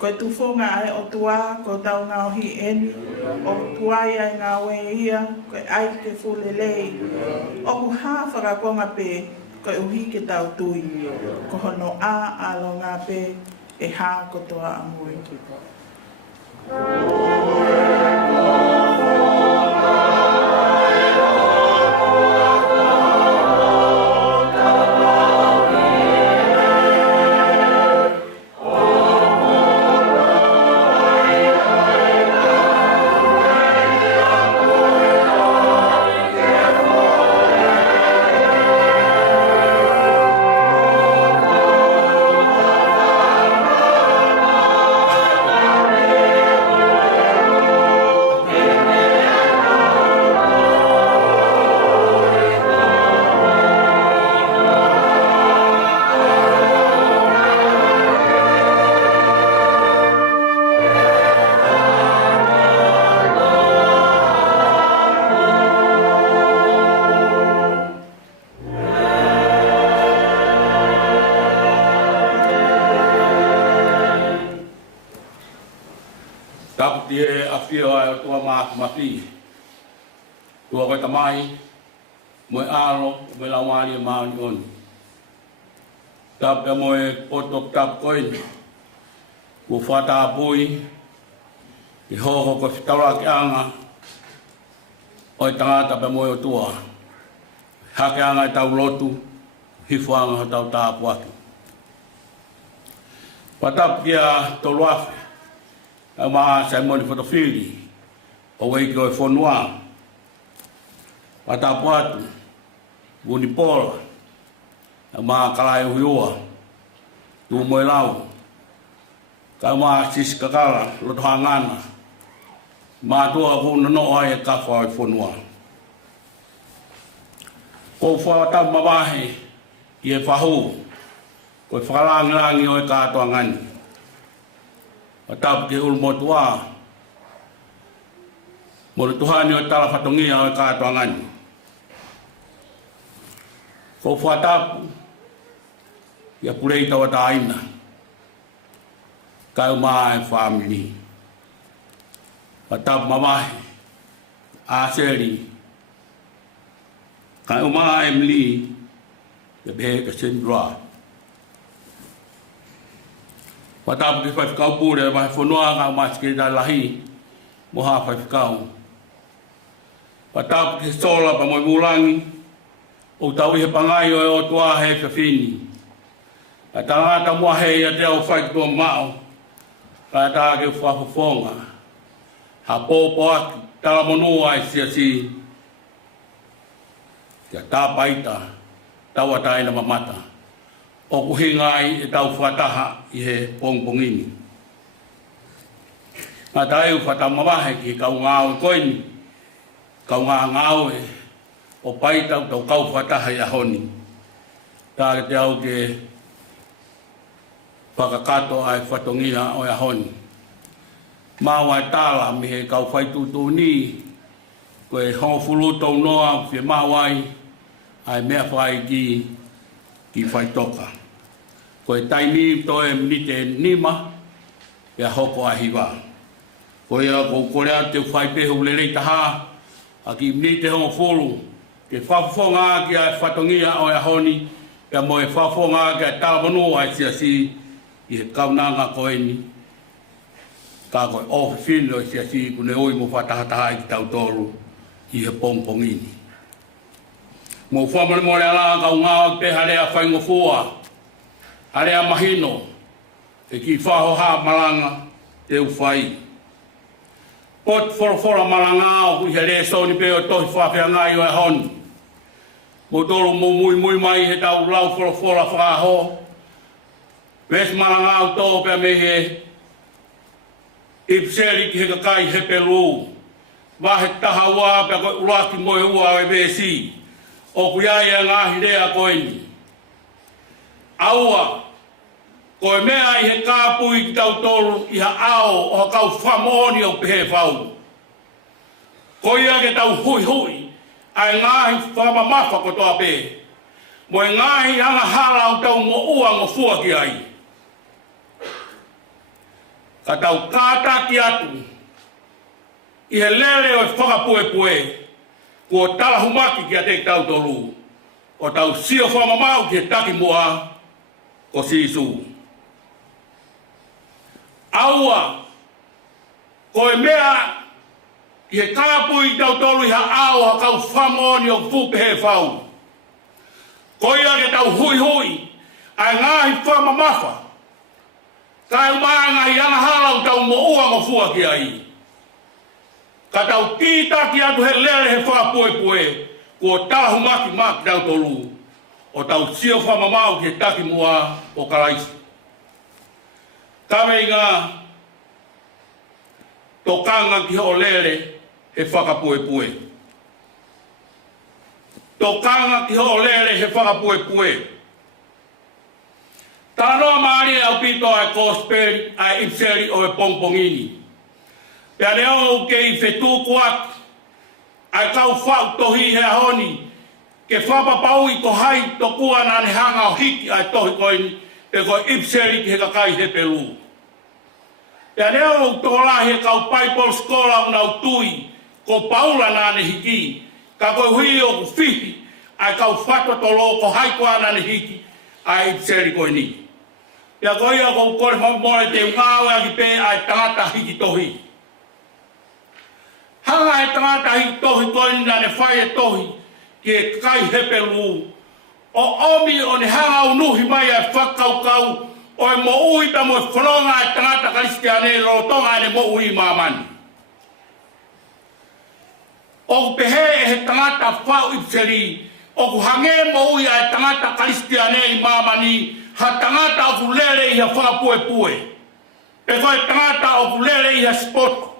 Koe tufonga ai o tua, ko tau ngā ohi eni, o tuai ai ngā weia, koe ai te fulelei. O ku hāwhaka konga pē, koe uhi ke tau tui, ko hono a alo ngā pē, e hā kotoa amui. Tie a fio a tua mafi. Tua koe tamai, moe alo, moe lawari e maani oni. Tape moe poto tap koe, ku whata apui, i hoho ko whitaura ki anga, o i tangata pe moe o tua. Hake anga i tau lotu, hifuanga ho tau tāpu atu. Patap kia toluafi, a maa sai moni fotofiri, o wei ki oi whonua. Patapu atu, Guni Pola, a maa kalai uhiua, tu moe lau. Ka maa sisi kakala, loto hangana, maa tua kuna no ai e kawha oi whonua. Ko whawatapu mawahe, i e whahu, ko i whakalangirangi oi kātoa ngani. Atapu ke ulmotua, mori tuhani o tala whatongia o kātoa ngani. Ko whatapu, ia purei tawa ta aina, kau maa e whamini. Atapu mawahi, āseri, kau maa e mli, ia behe ka sendroa. Patapu ki whaifikau pūre, mai whanua ngā maske da lahi, moha whaifikau. Patapu ki sola pa moi mulangi, o tau ihe pangai o e o tua he whiwhini. A tangata mua hei a te au whaikitua mao, ka tā ke whafufonga. Ha pōpo aki, tala monua e si. Kia tā paita, taua taina mamata. O kuhingai e tau whataha i he pongpongini. Ngā tai u whatamawahe ki kau ngāo e koini, kau ngāo e o paitau tau kau whataha i ahoni. Tā te au ke whakakato ai whatongia o ahoni. Māua e tāla mi he kau whaitutu ni, koe hongfulu tau noa whia māwai, ai mea whai ki whaitoka. Koe taimi toe mnite nima, ia hoko a hiwa. Koe a kou korea te whaipehu lerei taha, A ki mni te hongo fulu, ke whafonga ki a whatongia o e honi, pe mo e whafonga ki a tāmanu a sia si, i he kaunanga koe ni. Ka koe ofi whino i sia si, kune oi mo whatahataha i ki tau tolu, i he pongpongini. Mo whamane mo le ala ka unga te harea whaingo fua, harea mahino, e ki whaho ha malanga te uwhai. Pot fora malanga o kui here soni pe o tohi whawhia ngai o e honi. Mo tolu mo mui mai he tau lau fora whaho. Ves malanga o tō pe me he ipseri ki he kakai he pelu. Wahe taha ua pe koe uraki moe ua e vesi. O kuiai ngahi rea koe ni. Aua, koe mea i he kāpui ki tau tolu i ha ao o ha kau whamoni o pehe whau. Koe ia ke tau hui, ai ngahi whamamafa ko toa pe. Mo e ngahi hanga hala o tau mo ua ngo fua ki ai. Ka tau kāta ki atu, i he lere o e whakapue. Ko tala humaki ki a te tau tolu, o tau sio whamamau ki he taki mua o sisu. Aua, koe mea i he kāpui tau tolu i ha ao ha kau whamoni o fupe he whau. Koe ia ke tau hui, ai ngahi whamamafa. Kai umaanga i anga halau tau mo ua mo fua ki ai. Ka tau kita ki atu he lere he whapue, ko tahu maki tau tolu, o tau sio whamamau ki he taki mua o karaisi. Kawe inga, tokanga ki ho lere he whakapue. Tokanga ki ho lere he whakapue. Tanoa maari au pito ai kosperi ai ipseri o e pongpongini. Pea leo ke i whetu kuat, ai kau whau tohi he ahoni, ke whapapau i ko hai to kua nane hanga o hiki ai tohi koini, pe koe ipseri ki he kakai he pelu. Pea leo tola he kau paipol skola unau tui, ko paula nane hiki, ka koe hui o ku whihi, ai kau whato tolo ko hai kua nane hiki, ai ipseri koini. Pea koe ia ko kore whamore te ngāwe aki pe ai tangata hiki tohi. Hanga he tangata hiki tohi koini nane whai e tohi ki e kai hepelu. O omi o ne hanga unuhi mai ai whakaukau o e mo ui pa mo e whanonga e tangata karistiane rotonga e ne mo ui mamani. O pehe e he tangata whau ipseri o ku hange mo ui ai tangata karistiane i mamani ha tangata o ku lere i ha whakapue. E koe tangata o ku lere i ha spot.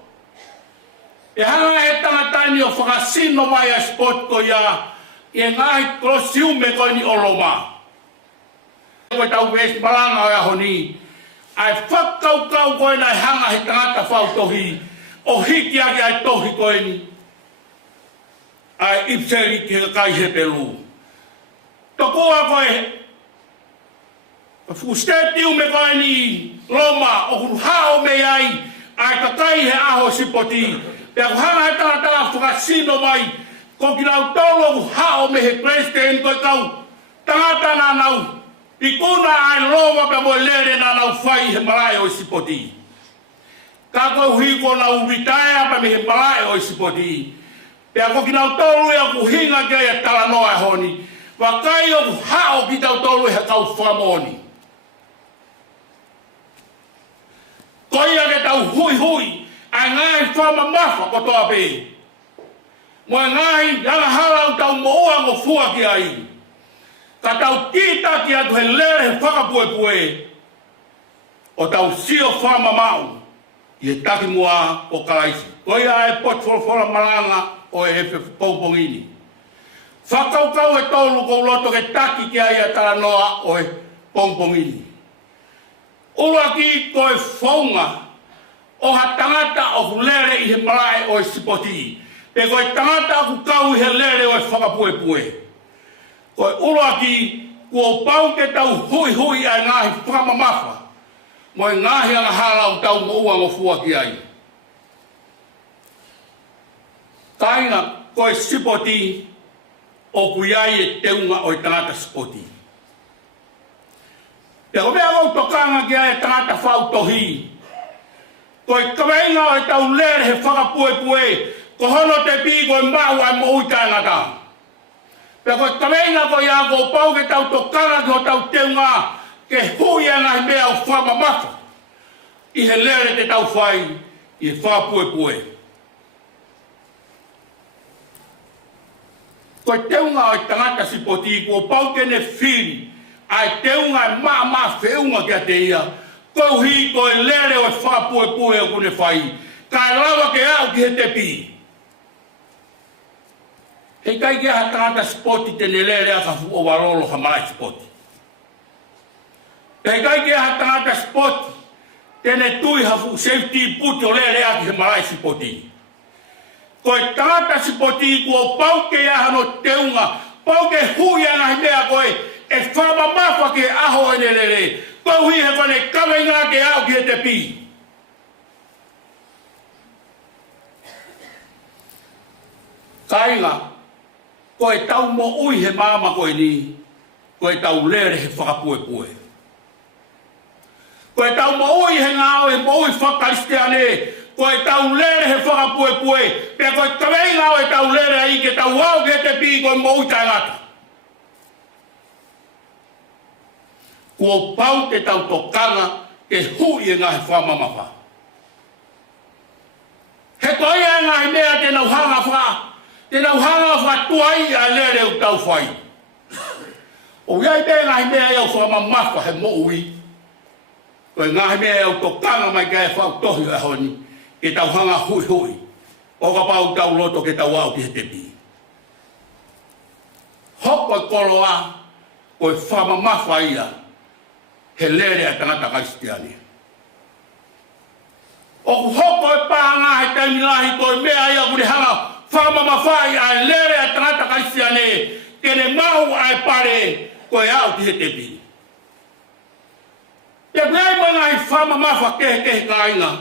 E hanga he tangata ni o whakasino mai a spot ko ia i e ngahi krosiume koe ni oloma. Koe tau wes malanga o e ahoni. Ai whakaukau koe nai hanga he tangata whautohi o hiki ake ai tohi koe ni. Ai ipseri ki he kai he pelu. Tokoa koe Fustetiu me koe ni Roma o kuru hao me ai ai kakai he aho sipoti. Pea kuhanga he tangata whakasino mai ko ki nau tolo ku hao me he president koe kau tangata na nau i kuna ai Roma pe mo lere na nau whai he marae o sipoti. Ka koe hiko nau ritaya pe me he marae o sipoti. Pea ko ki nau tolo ia ku hinga kia ia talanoa e honi. Wakai o ku hao ki tau tolo he kau whamoni. Koia ke tau hui, ai ngai whamamafa ko toa pe. Mo ngai yanga halau tau moa ngo fua ki ai. Ka tau kita ki atu he lere he whakapue. O tau sio whamamau i he taki mua o karaisi. Koia e potfolfola malanga o e hefe pongpongini. Whakaukau e tolu ko loto ke taki ki ai a taranoa o e pongpongini. Uraki koe whaunga o ha tangata o ku lere i he marae o e sipoti. Pe koe tangata o ku kau i he lere o e whakapue. Koe uraki kua pau ke tau hui ai ngahi whamamafa. Mo e ngahi anga halau tau mo ua mo fua ki ai. Kainga koe sipoti o kuiai e teunga o tangata sipoti. Te o mea ngau tokanga ki ai tangata whautohi. Koe kaweinga o tau lere he whakapue ko hono te pi koe mau ai mo ui tangata. Pe koe kaweinga koe ia ko pau ke tau tokanga ki o tau teunga ke hui anga he mea o whamamafa. I he lere te tau whai i he whakapue. Koe teunga o tangata sipoti ko pau kene whiri ai teunga maa whiunga kia te ia. Koe hi koe lere o whapue o kune whai. Kai lawa ke au ki he te pi. Hei kai kia ha tangata sipoti tene lere a ka fu o warolo ha malai sipoti. Hei kai kia ha tangata sipoti tene tui ha fu safety puti o lere a ki he malai sipoti. Koe tangata sipoti kua pau ke aha no teunga, pau ke hui anga hi mea koe, e whamamafa ke aho ene lere, koe hui he kone kawenga ke au ki he te pi. Kainga, koe tau mo ui he mama koe ni, koe tau lere he whakapue. Koe tau mo ui he ngāo he mo ui whakaristeane, koe tau lere he whakapue, pia koe kaweinga o e tau lere ai ke tau wau ke te pi koe mo ui tangata. Kua pau te tau tokanga ke hui e ngahe whamamafa. He koe e ngahe mea te nau hanga wha tuai a lere u tau whai. O iai te ngahe mea e au whamamafa he mo ui. Koe ngahe mea e au tokanga mai kai whau tohi a honi. Ke tau hanga hui. O ka pau tau loto ke tau au ki he te pi. Hoko e koroa, koe whamamafa ia, he lere a tangata karistiani. O hoko e pānga he taimilahi koe mea ia kuri hanga whamamafa ia, he lere a tangata karistiani, kene mau ai pare koe au ki he te pi. Te mea mga hi whamamafa kehe kāinga,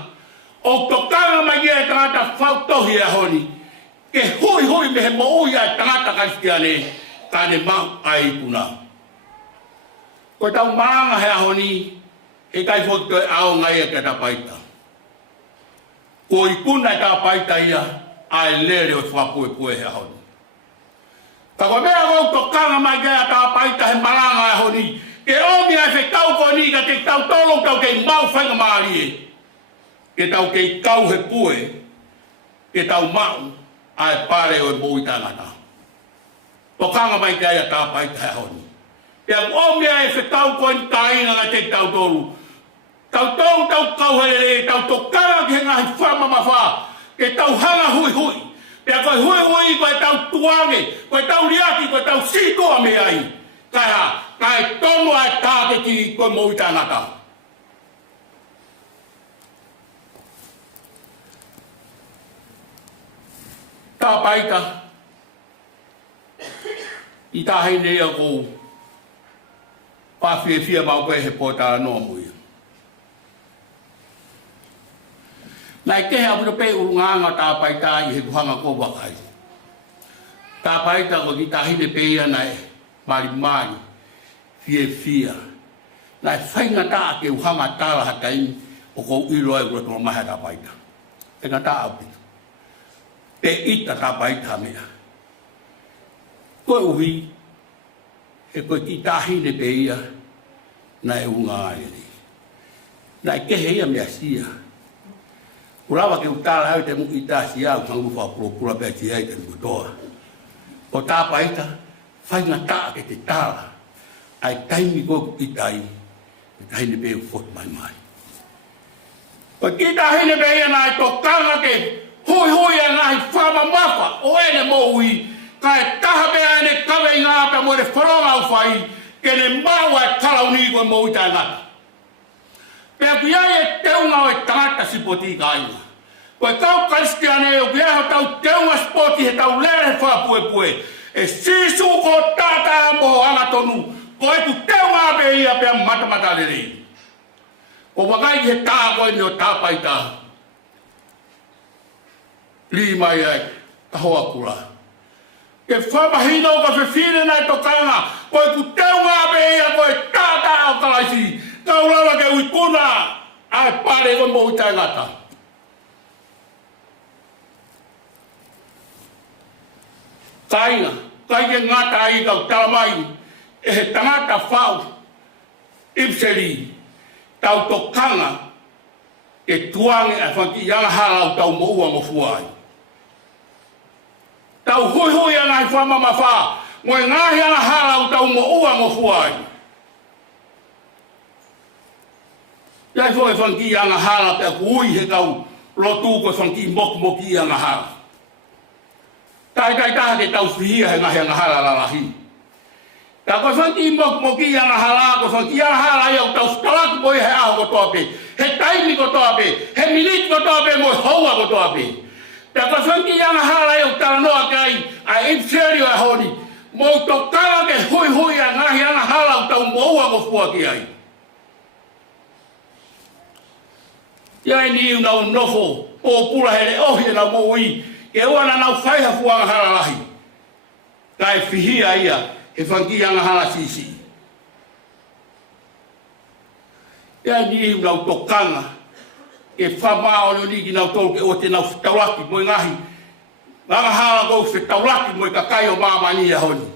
o tokanga mai e tangata whautohi a honi, ke hui me he mo ui a tangata karistiane, kane mau ai puna. Koe tau maanga he a honi, e kai fwoi toi ao ngai e ke ta paita. Ko i puna e ta paita ia, ai lere o whapue he a honi. Ka koe mea kau tokanga mai e ta paita he maranga a honi, ke omi ai whekau ko ni ka te tau tolong tau kei mau whainga maari e. Ke tau kei kau he pue, ke tau mau, ai pare o e mui tangata. Tokanga mai kai a tāpai tai honi. Pea omi ai whetau koe ni kāinga nga te tau tolu. Tau kau hele, tau tokanga ki he ngahi whamamafa, ke tau hanga hui. Pea koe hui koe tau tuange, koe tau liaki, koe tau sikoa me ai. Kai tono ai tāpeti koe mui tangata. Tā paita, i tā hei nei a kou, pāwhia mau koe he pōtara noa mui. Nai kehe aputa pe urunganga tā paita i he kuhanga kō wakai. Tā paita o ki tā hine peia nai mari, whia. Nai whainga tā ke uhanga tāra hataini o kou iroa e kura tōna maha tā paita. E ngā tā aputa. Pe ita tā paita mea. Koe uhi, e koe ki tāhine pe ia, na e unga aere. Na e kehe ia mea sia. Urawa ke utara hau te muki tā sia, u sangu whapura pe tia i te nukutoa. O tā paita, whainga tā ke te tāra, ai taimi koe ki tai, e tāhine pe u fotu mai. Koe ki tāhine pe ia na e tokanga ke, hui a ngahi whamamafa o ene mo ui, ka e taha mea ene kawe i ngāpea mo re wharonga au whai, ke ne mau e kalauni koe mo ui tāngata. Pea kui ai e teunga o e tangata sipoti ka inga. Koe kau karistiane o kui ai tau teunga sipoti he tau lere whapue. E sisu ko tata mo angatonu, ko e tu teunga ape ia pea matamata lere. Ko wakai he tā koe ni o tāpaita. Li mai ai, tahoa kura, ke whamahino ka whiwhine nai tokanga, koe ku teo ngā mea koe tātā o kalaisi, kaurala ke ui kuna, ai pare koe mo utai ngata. Kainga, kai ke ngata ai kau talamai, e he tangata whau, ipseri, tau tokanga, e tuange a whanki ianga halau tau mo ua mo fuai. Tau hui hui anga i whamama wha, mo e ngahi anga halau tau mo ua mo fuai. Iai fo e whanki ianga halau te aku ui he kau lotu ko whanki moki ianga halau. Tai taha ke tau whihia he ngahi anga halau lalahi. Ta ko whanki moki ianga halau, ko whanki ianga halau iau tau stalaku boi he aho ko toape, he taimi ko toape, he miniti ko toape, mo haua ko toape. Ta ko whanki ianga halau iau tala noa kai, a inferior a honi, mo tokala ke hui hui a ngahi anga halau tau moua mo fua ki ai. Iai ni iu nau nofo, o pula hele ohi e nau mo ui, ke uana nau whaiha fuanga halalahi. Kai whihia ia, he whanki anga hala sisi. Iai ni iu nau tokanga, ke whamao no ni ki nau tolu ke o te nau whitauraki mo ngahi, nganga hala kou whitauraki mo i kakai o mamani a honi.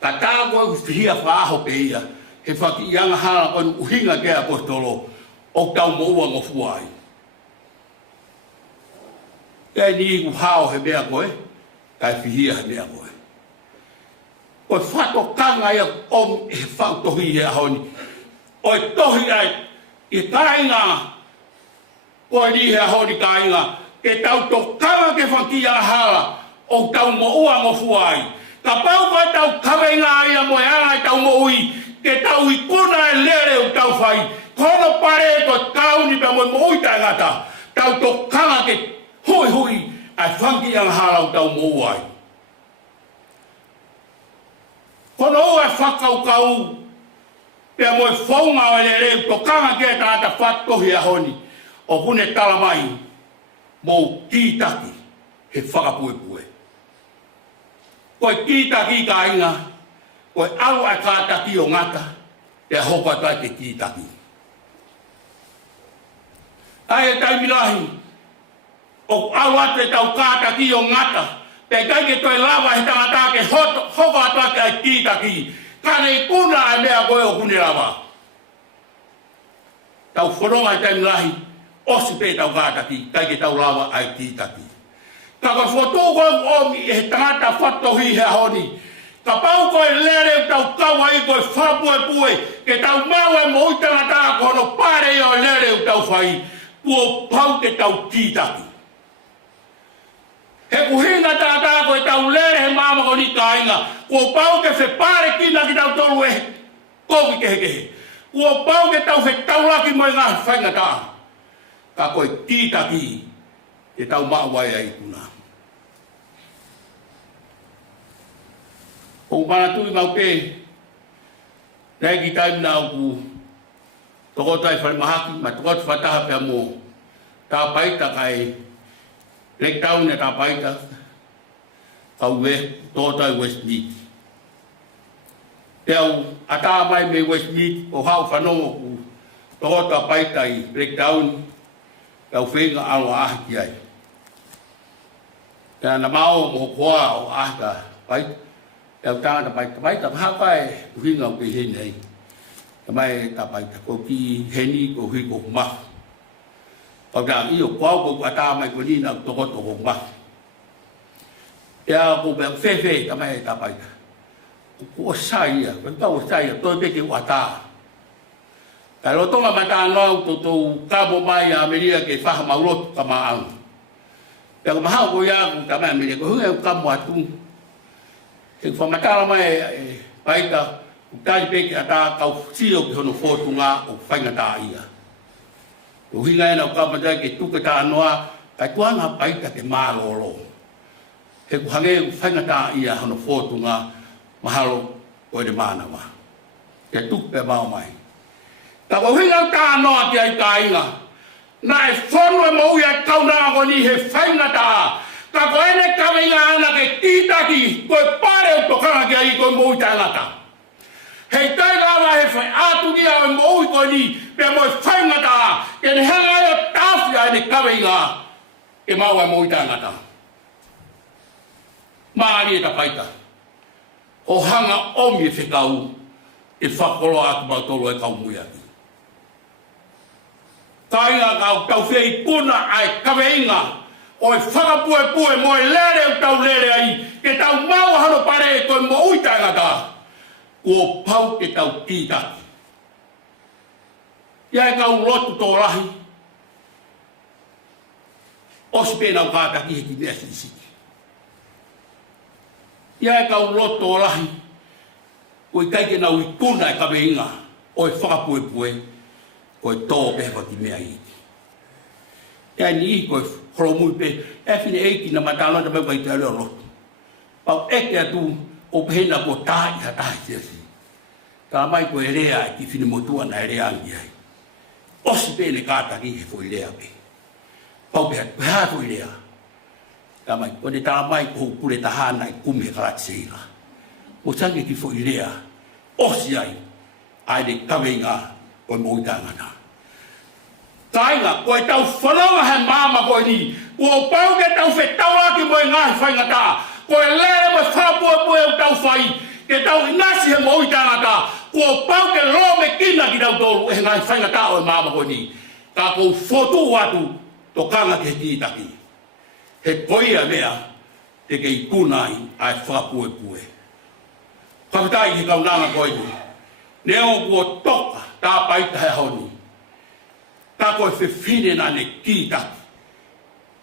Ka tā koe whihia whaaho pe ia, he whaki anga hala koe uhinga ke apostolo, o tau mo ua mo fuai. Kei ni iku hao he mea koe, kai whihia he mea koe. Koe whato kanga ia om e whau tohi he ahoni. Oi tohi ai, i kāinga, koe ni he ahoni kāinga, ke tau to kanga ke whaki a hala, o tau mo ua mo fuai. Ka pau koe tau kawenga ia mo e anga tau mo ui, ke tau i kuna e lere o tau whai, kono pare ko kauni pe mo ui tai ngata, tau to kanga ke hui hui, ai whanki ang halau tau mo uai. Kono o e whakau kau, pe mo e whaunga o ele reu, to kanga ke tāta whatohi a honi, o hune talamai, mo kītaki, he whakapuepue. Koe kītaki ka inga, koe alu ai kātaki o ngata, e hopa tai te kītaki. Ai e taimilahi, o alu ate tau kātaki o ngata, te kai ke toi lava he tangata ke hoka atake ai kītaki, kane i kuna ai mea koe o kune lava. Tau whanonga e taimilahi, osi pe tau kātaki, kai ke tau lava ai kītaki. Ka koe whotu koe omi e he tangata whatohi he honi, ka pau koe lere tau kawa i koe whapue pue, ke tau mau e mo uitangata kono pare o lere tau whai, puo pau ke tau kītaki. He kuhinga tātā koe tau lere he māma ko ni kāinga, kuo pau ke whe pare kina ki tau tolu e kovi kehe. Kuo pau ke tau whe taulaki mo i ngā whainga tā. Ka koe kītaki e tau maawai ai kuna. O mana tui mau pe, nei ki taimina au ku, toko tai whare mahaki, ma toko tu whataha pia mō. Tā paita kai, Lake Town e tā paita, kau we, toko tai Westmead. Teo, a tā mai me Westmead, o hau whanongo ku, toko tā paita i Lake Town, kau whenga alo ahiki ai. Tēnā na mao mo koa o ahika paita, teo tāna paita, mahakai uhinga o ke hene ai. Kamai tā paita, ko ki heni ko hui ko mahu. Kau tā iyo kwao ko ata mai ko nina toko mahu. Ea ko bea whewhe kamai tā paita. Ko sai ia, ko sai ia, toi peke o ata. Kai rotonga mata anau to kabo mai a Ameria ke whaha maurotu ka maau. Pea ko mahau ko ia ko kamai Ameria, ko hui au kamo atu. Ke whamatala mai paita, Tari peke ata kau sio ki hono whotunga o whainga tā ia. O hinga ena o kapatai ke tuka tā anoa, kai tuanga paita ke māroro. He kuhange o whainga tā ia hono whotunga, mahalo o ere mānawa. Ke tuka mau mai. Ta o hinga tā anoa ki ai tā inga. Na e whono e mau ia kaunanga ko ni he whainga tā. Ka ko ene kawenga ana ke titaki ko pare o tokanga ki ai ko mo itangata. Hei tai gawa he whai atu ki au mo ui ko ni pe mo whaingata ke ne hanga o tawhia ene kawenga e maua mo itangata. Maari e tapaita. O hanga omi e whekau e whakolo atu mautolo e kau mui aki. Tainga kau tau whia puna ai kaweinga o e whakapue mo e lere o tau lere ai ke tau mau hano pare e koe mo ui tangata o pau ke tau titaki. Ia e kau lotu tō rahi o si pēnau kātaki he ki mea sisiki. Ia e kau lotu tō rahi o i kaike nau i puna e kaweinga o e whakapue ko e tō pehewa ki mea iti. Ia ni ko e horomui pe, e whine eiki na matalo na mewa i te aleo rotu. Pau eke atu o pehena ko tahi ha tahi tiasi. Tā mai ko e rea e ki whine motua na e rea angi ai. Osi pene kātaki he fo i rea pe. Pau peha fo i rea. Tā mai ko ne tā mai ko pure tahana i kume karati seila. O sange ki fo i rea, osi ai, ai de kaweinga o mo itangana. Tainga, ko e tau whanonga he mama ko ni, ko pau ke tau whetawaki mo e ngahi whaingata, ko e lere mo whapua o tau whai, ke tau inasi he mo itangata, ko pau ke rome kina ki tau tolu e ngahi whaingata o e mama ko ni, ka ko fotu watu to kanga ke titaki. He koia mea, te ke i kunai ai whapue. Whakitai he kaunanga ko ni, neo ko toka tā paita he honi. Tā koe whiwhine nā ne kītaki.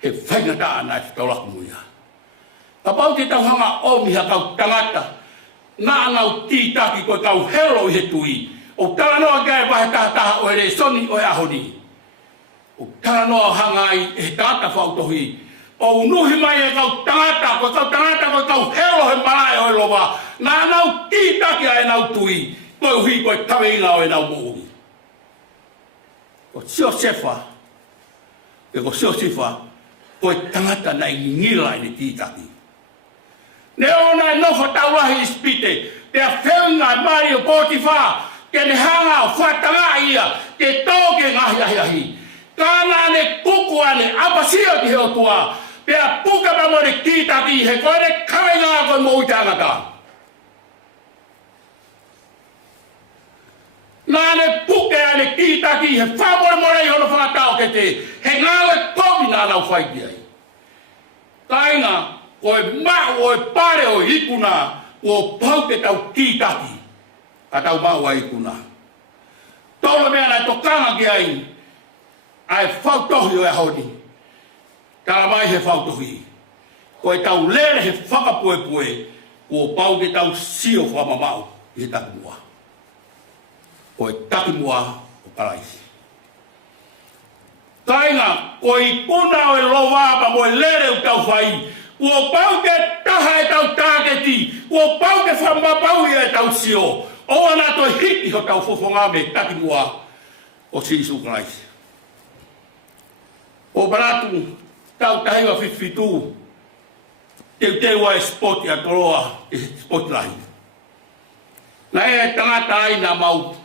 He whaingata ana e whitauraku muia. Ka pau te tauhanga omi ha kau tangata. Nā ngau kītaki koe kau hero i he tui. O taranoa gai wahe tātaha o ere soni o e ahoni. O taranoa hanga i he tāta whautohi. O unuhi mai e kau tangata koe kau hero he marae o e lowa. Nā ngau kītaki a e nau tui. Koe uhi koe kaweinga o e nau mouri. Ko sio sefa, ko sio sifa, ko e tangata na i ngila i ni titaki. Ne ona e nofo taurahi ispite, te a whenga e mari o Potifa, ke ne hanga o whatanga ia, ke tōke ngahi. Kāna ne kukua ne apasio ki heo tua, pe a puka pa mo ne titaki, he koe ne kawenga koe mo itangata. Nāne puke ane kītaki, he whamore more i hono whangatau ke te, he ngāwe komi nā nau whaiki ai. Tainga, koe mau o e pare o ikuna, o pau ke tau kītaki, a tau mau a ikuna. Tolo mea nai tokanga ki ai, ai whautohi o e honi. Tala mai he whautohi. Koe tau lere he whakapue, o pau ke tau sio whamamau, i he taku mua. O e taki mua o paraisi. Tainga, o i puna o e lowapa mo e lere o tau whai, o pau ke taha e tau tāketi, o pau ke whamapau i e tau sio, o ana to hiki ho tau fofonga me taki mua o Sisu Kraisi. O baratu, tau tahiwa whiwhitu, teu e spoti a toroa e spotlight. Na e tangata ai na mau,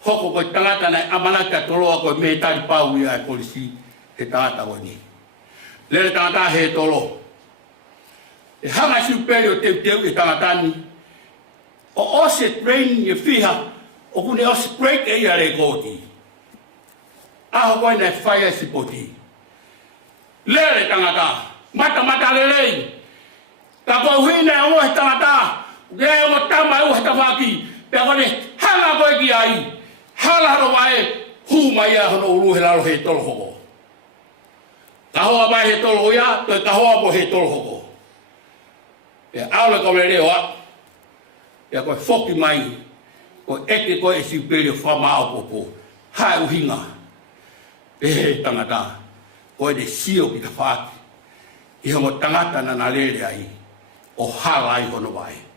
hoko koe tangata nei amanaka toloa koe me tari pau ia e polisi he tangata wani. Lere tangata he tolo. E hanga siuperi o teu e tangatani. O ose training e whiha, o kune ose break e ia re kōti. Aho koe nei whaia si poti. Lere tangata, mata lelei. Ka koe huine o he tangata, gea o tama e uhe tawaki, pia kone hanga koe ki ai. Halaro wae huma ia hono uruhe lalo he tolo hoko. Kahoa mai he tolo ia, toi kahoa po he tolo hoko. E aule kaule leo a. E koe foki mai, koe eke koe e siuperi o whamao popo. Hae uhinga. E he tangata, koe de sio ki ka whaki. I hongo tangata na nalere ai, o halai hono wae.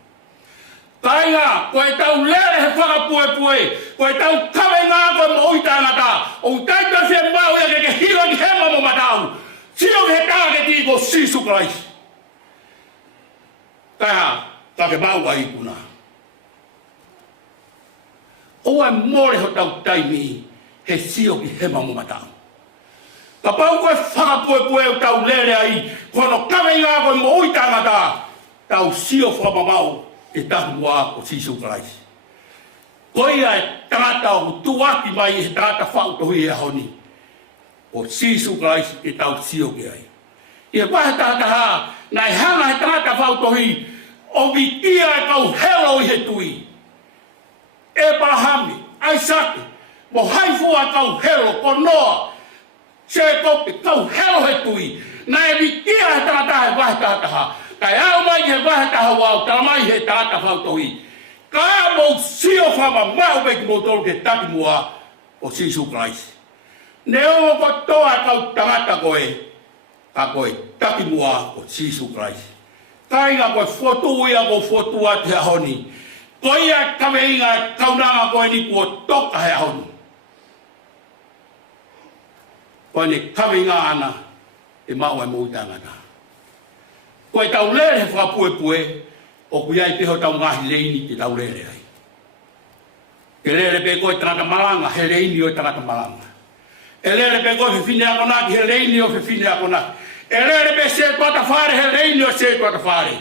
Tainga, koe tau lere he whakapue, koe tau kawenga koe mo uitangata, o taita se mau ia ke hiro ki hema mo matau. Sio ke tāke ti leini ko sisu Christ. Ka ke mau ai kuna. O ai more ho tau taimi he sio ki he mamu matau. Ka pau koe whakapoe o tau lere ai, kono kame ngā koe mo ui tangata, tau sio whamamau e tahu mua o Sisu Christ. Koe ai tangata o tuaki mai e tangata whautohi e honi, o Sisu Christ e tau sio ke ai. Ia wahe tangata nai hanga he tangata whautohi, o vikia e kau helo i he tui. Abrahami, Isaac, mo haifua kau helo, ko Noa, se kopi kau helo he tui. Na e vikia he tangata he wahe tangata. Kai au mai he wahe taha wau, tala mai he tangata whautohi. Ka mo sio whama mau meki mo tolu ke taki mua o Sisu Christ. Ne o ko toa kau tangata koe, ka koe taki mua o Sisu Christ. Kai nga koe fotu ia ko fotu ati ha honi. Koe ia kame inga kaunanga koe ni kua toka he honi. Koe ni kame inga ana e mau e mou tangata. Koe tau lere he whakapue o kuiai peho tau ngahi leini te tau lere ai. Ke lere pe koe tangata malanga, he leini o tangata malanga. E lere pe koe whiwhine ako naki, he leini o whiwhine ako naki. E lere pe se tuata whare, he leini o se tuata whare.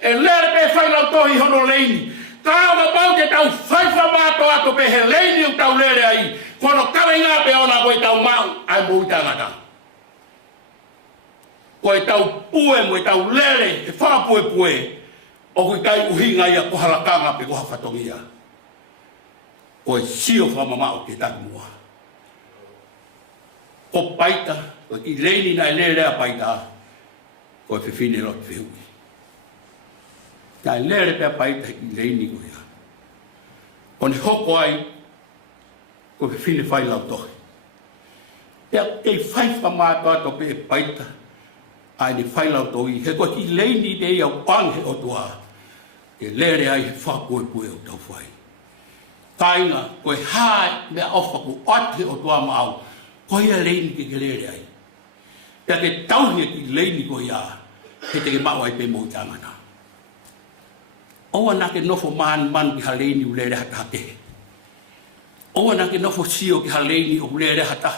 E lere pe whailau tohi hono leini. Kāma pau ke tau whaiwha māto ato pe he leini o tau lere ai. Kono kare ngā pe ona koe tau mau, ai mou tangata. Koe tau pue mo e tau lere, e whapue o koe kai uhinga ia ko halakanga pe ko hawhatongia. Koe sio whamamao ke taku mua. Ko paita, koe ki leini na e lere a paita, koe whiwhine lot whihui. Ka e lere pe a paita ki leini koe ia. Kone hoko ai, koe whiwhine whai lau tohi. Pea kei whaiwha mātua ato pe e paita, ai ni whailau toi, he koe ki leini de ia wang he o tua, e lere ai he whakue pue o tau whai. Tainga, koe hae mea ofa ku ate o tua maau, koe ia leini ke lere ai. Pea ke tauhi ki leini koe ia, he te ke mau ai pe mou tangana. Oa nake nofo man ki ha leini u lere hata hake. Oa nake nofo sio ki ha leini u lere hata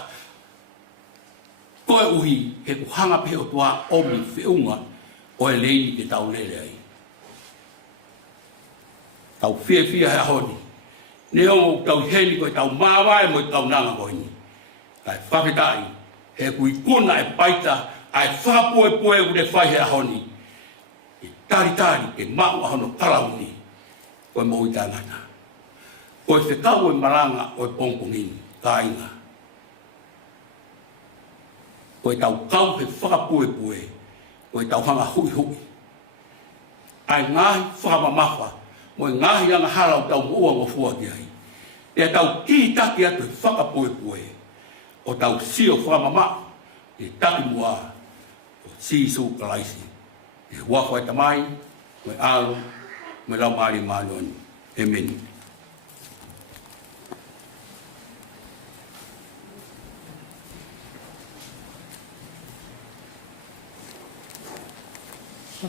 koe uhi he kuhanga pe o tua omi whiunga o e leini ke tau lere ai. Tau fia he honi. Ne ongo tau heni koe tau mawai mo i tau nanga koe ni. Kai whawhetai he kui kuna e paita ai whapue pue u de whai he honi. I tari ke mau ahono kalauni koe mo i tangata. Koe whekau e maranga o e pongpongini ka inga. Koe tau kau he whakapue, koe tau hanga hui. Ai ngahi whakamamafa, mo ngahi anga halau tau mua ngofua ki ai. E tau ki taki atu he whakapue, o tau sio whakamama, e taki mua, o Sisu Christ. E wafo e tamai, me alo, me lau maari maanoni. Amen.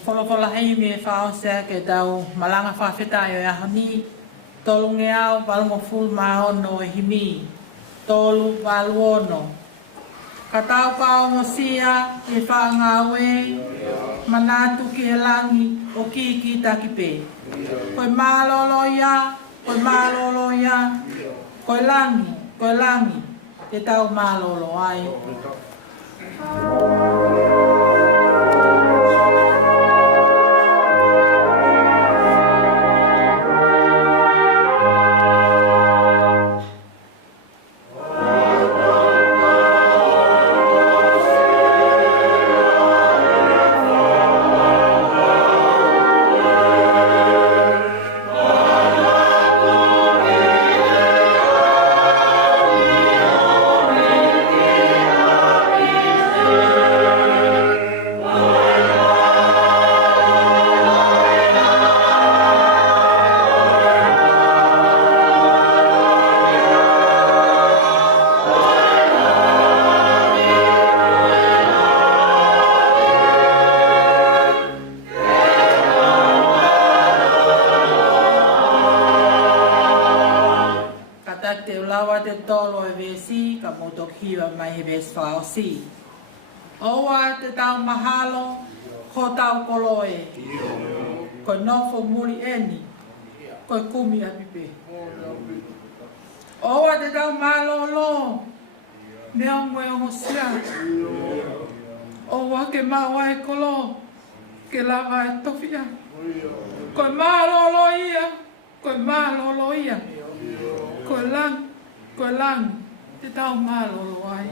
Wholofola hei me whao sea ke tau malanga whawhetai o ahani, tolu ngeau walungo ful mahono e himi, tolu waluono. Ka tau pao mo sia e whaangawe, manatu ki he langi o ki taki pe. Koe malolo ia, koe langi, ke tau malolo ai. Yeah. mai he bes whao si. Oa te tau mahalo, ko tau koloe. Ko nofo muri eni, ko kumi apipe. Oa te tau malolo, mea moe o sia. Oa ke mawa e kolo, ke lava e tofia. Ko malolo ia, ko malolo ia. Ko lang, te tau malolo ai.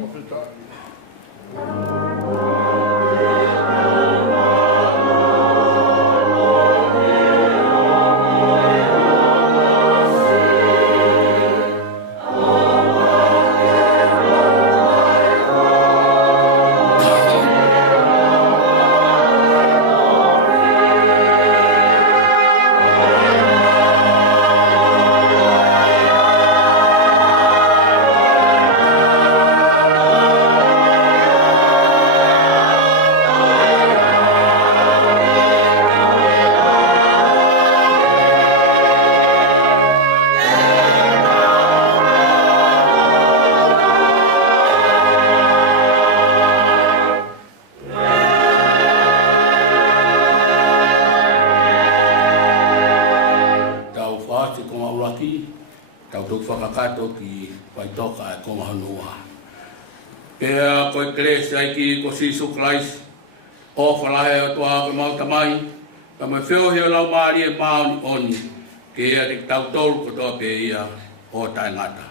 Pea koe kresi ai ki ko Sisu Christ o whalahe o toa ko mauta mai ka mai whio heo lau maari e maoni oni ke ea te tau tolu ko toa pe ia o tai ngata.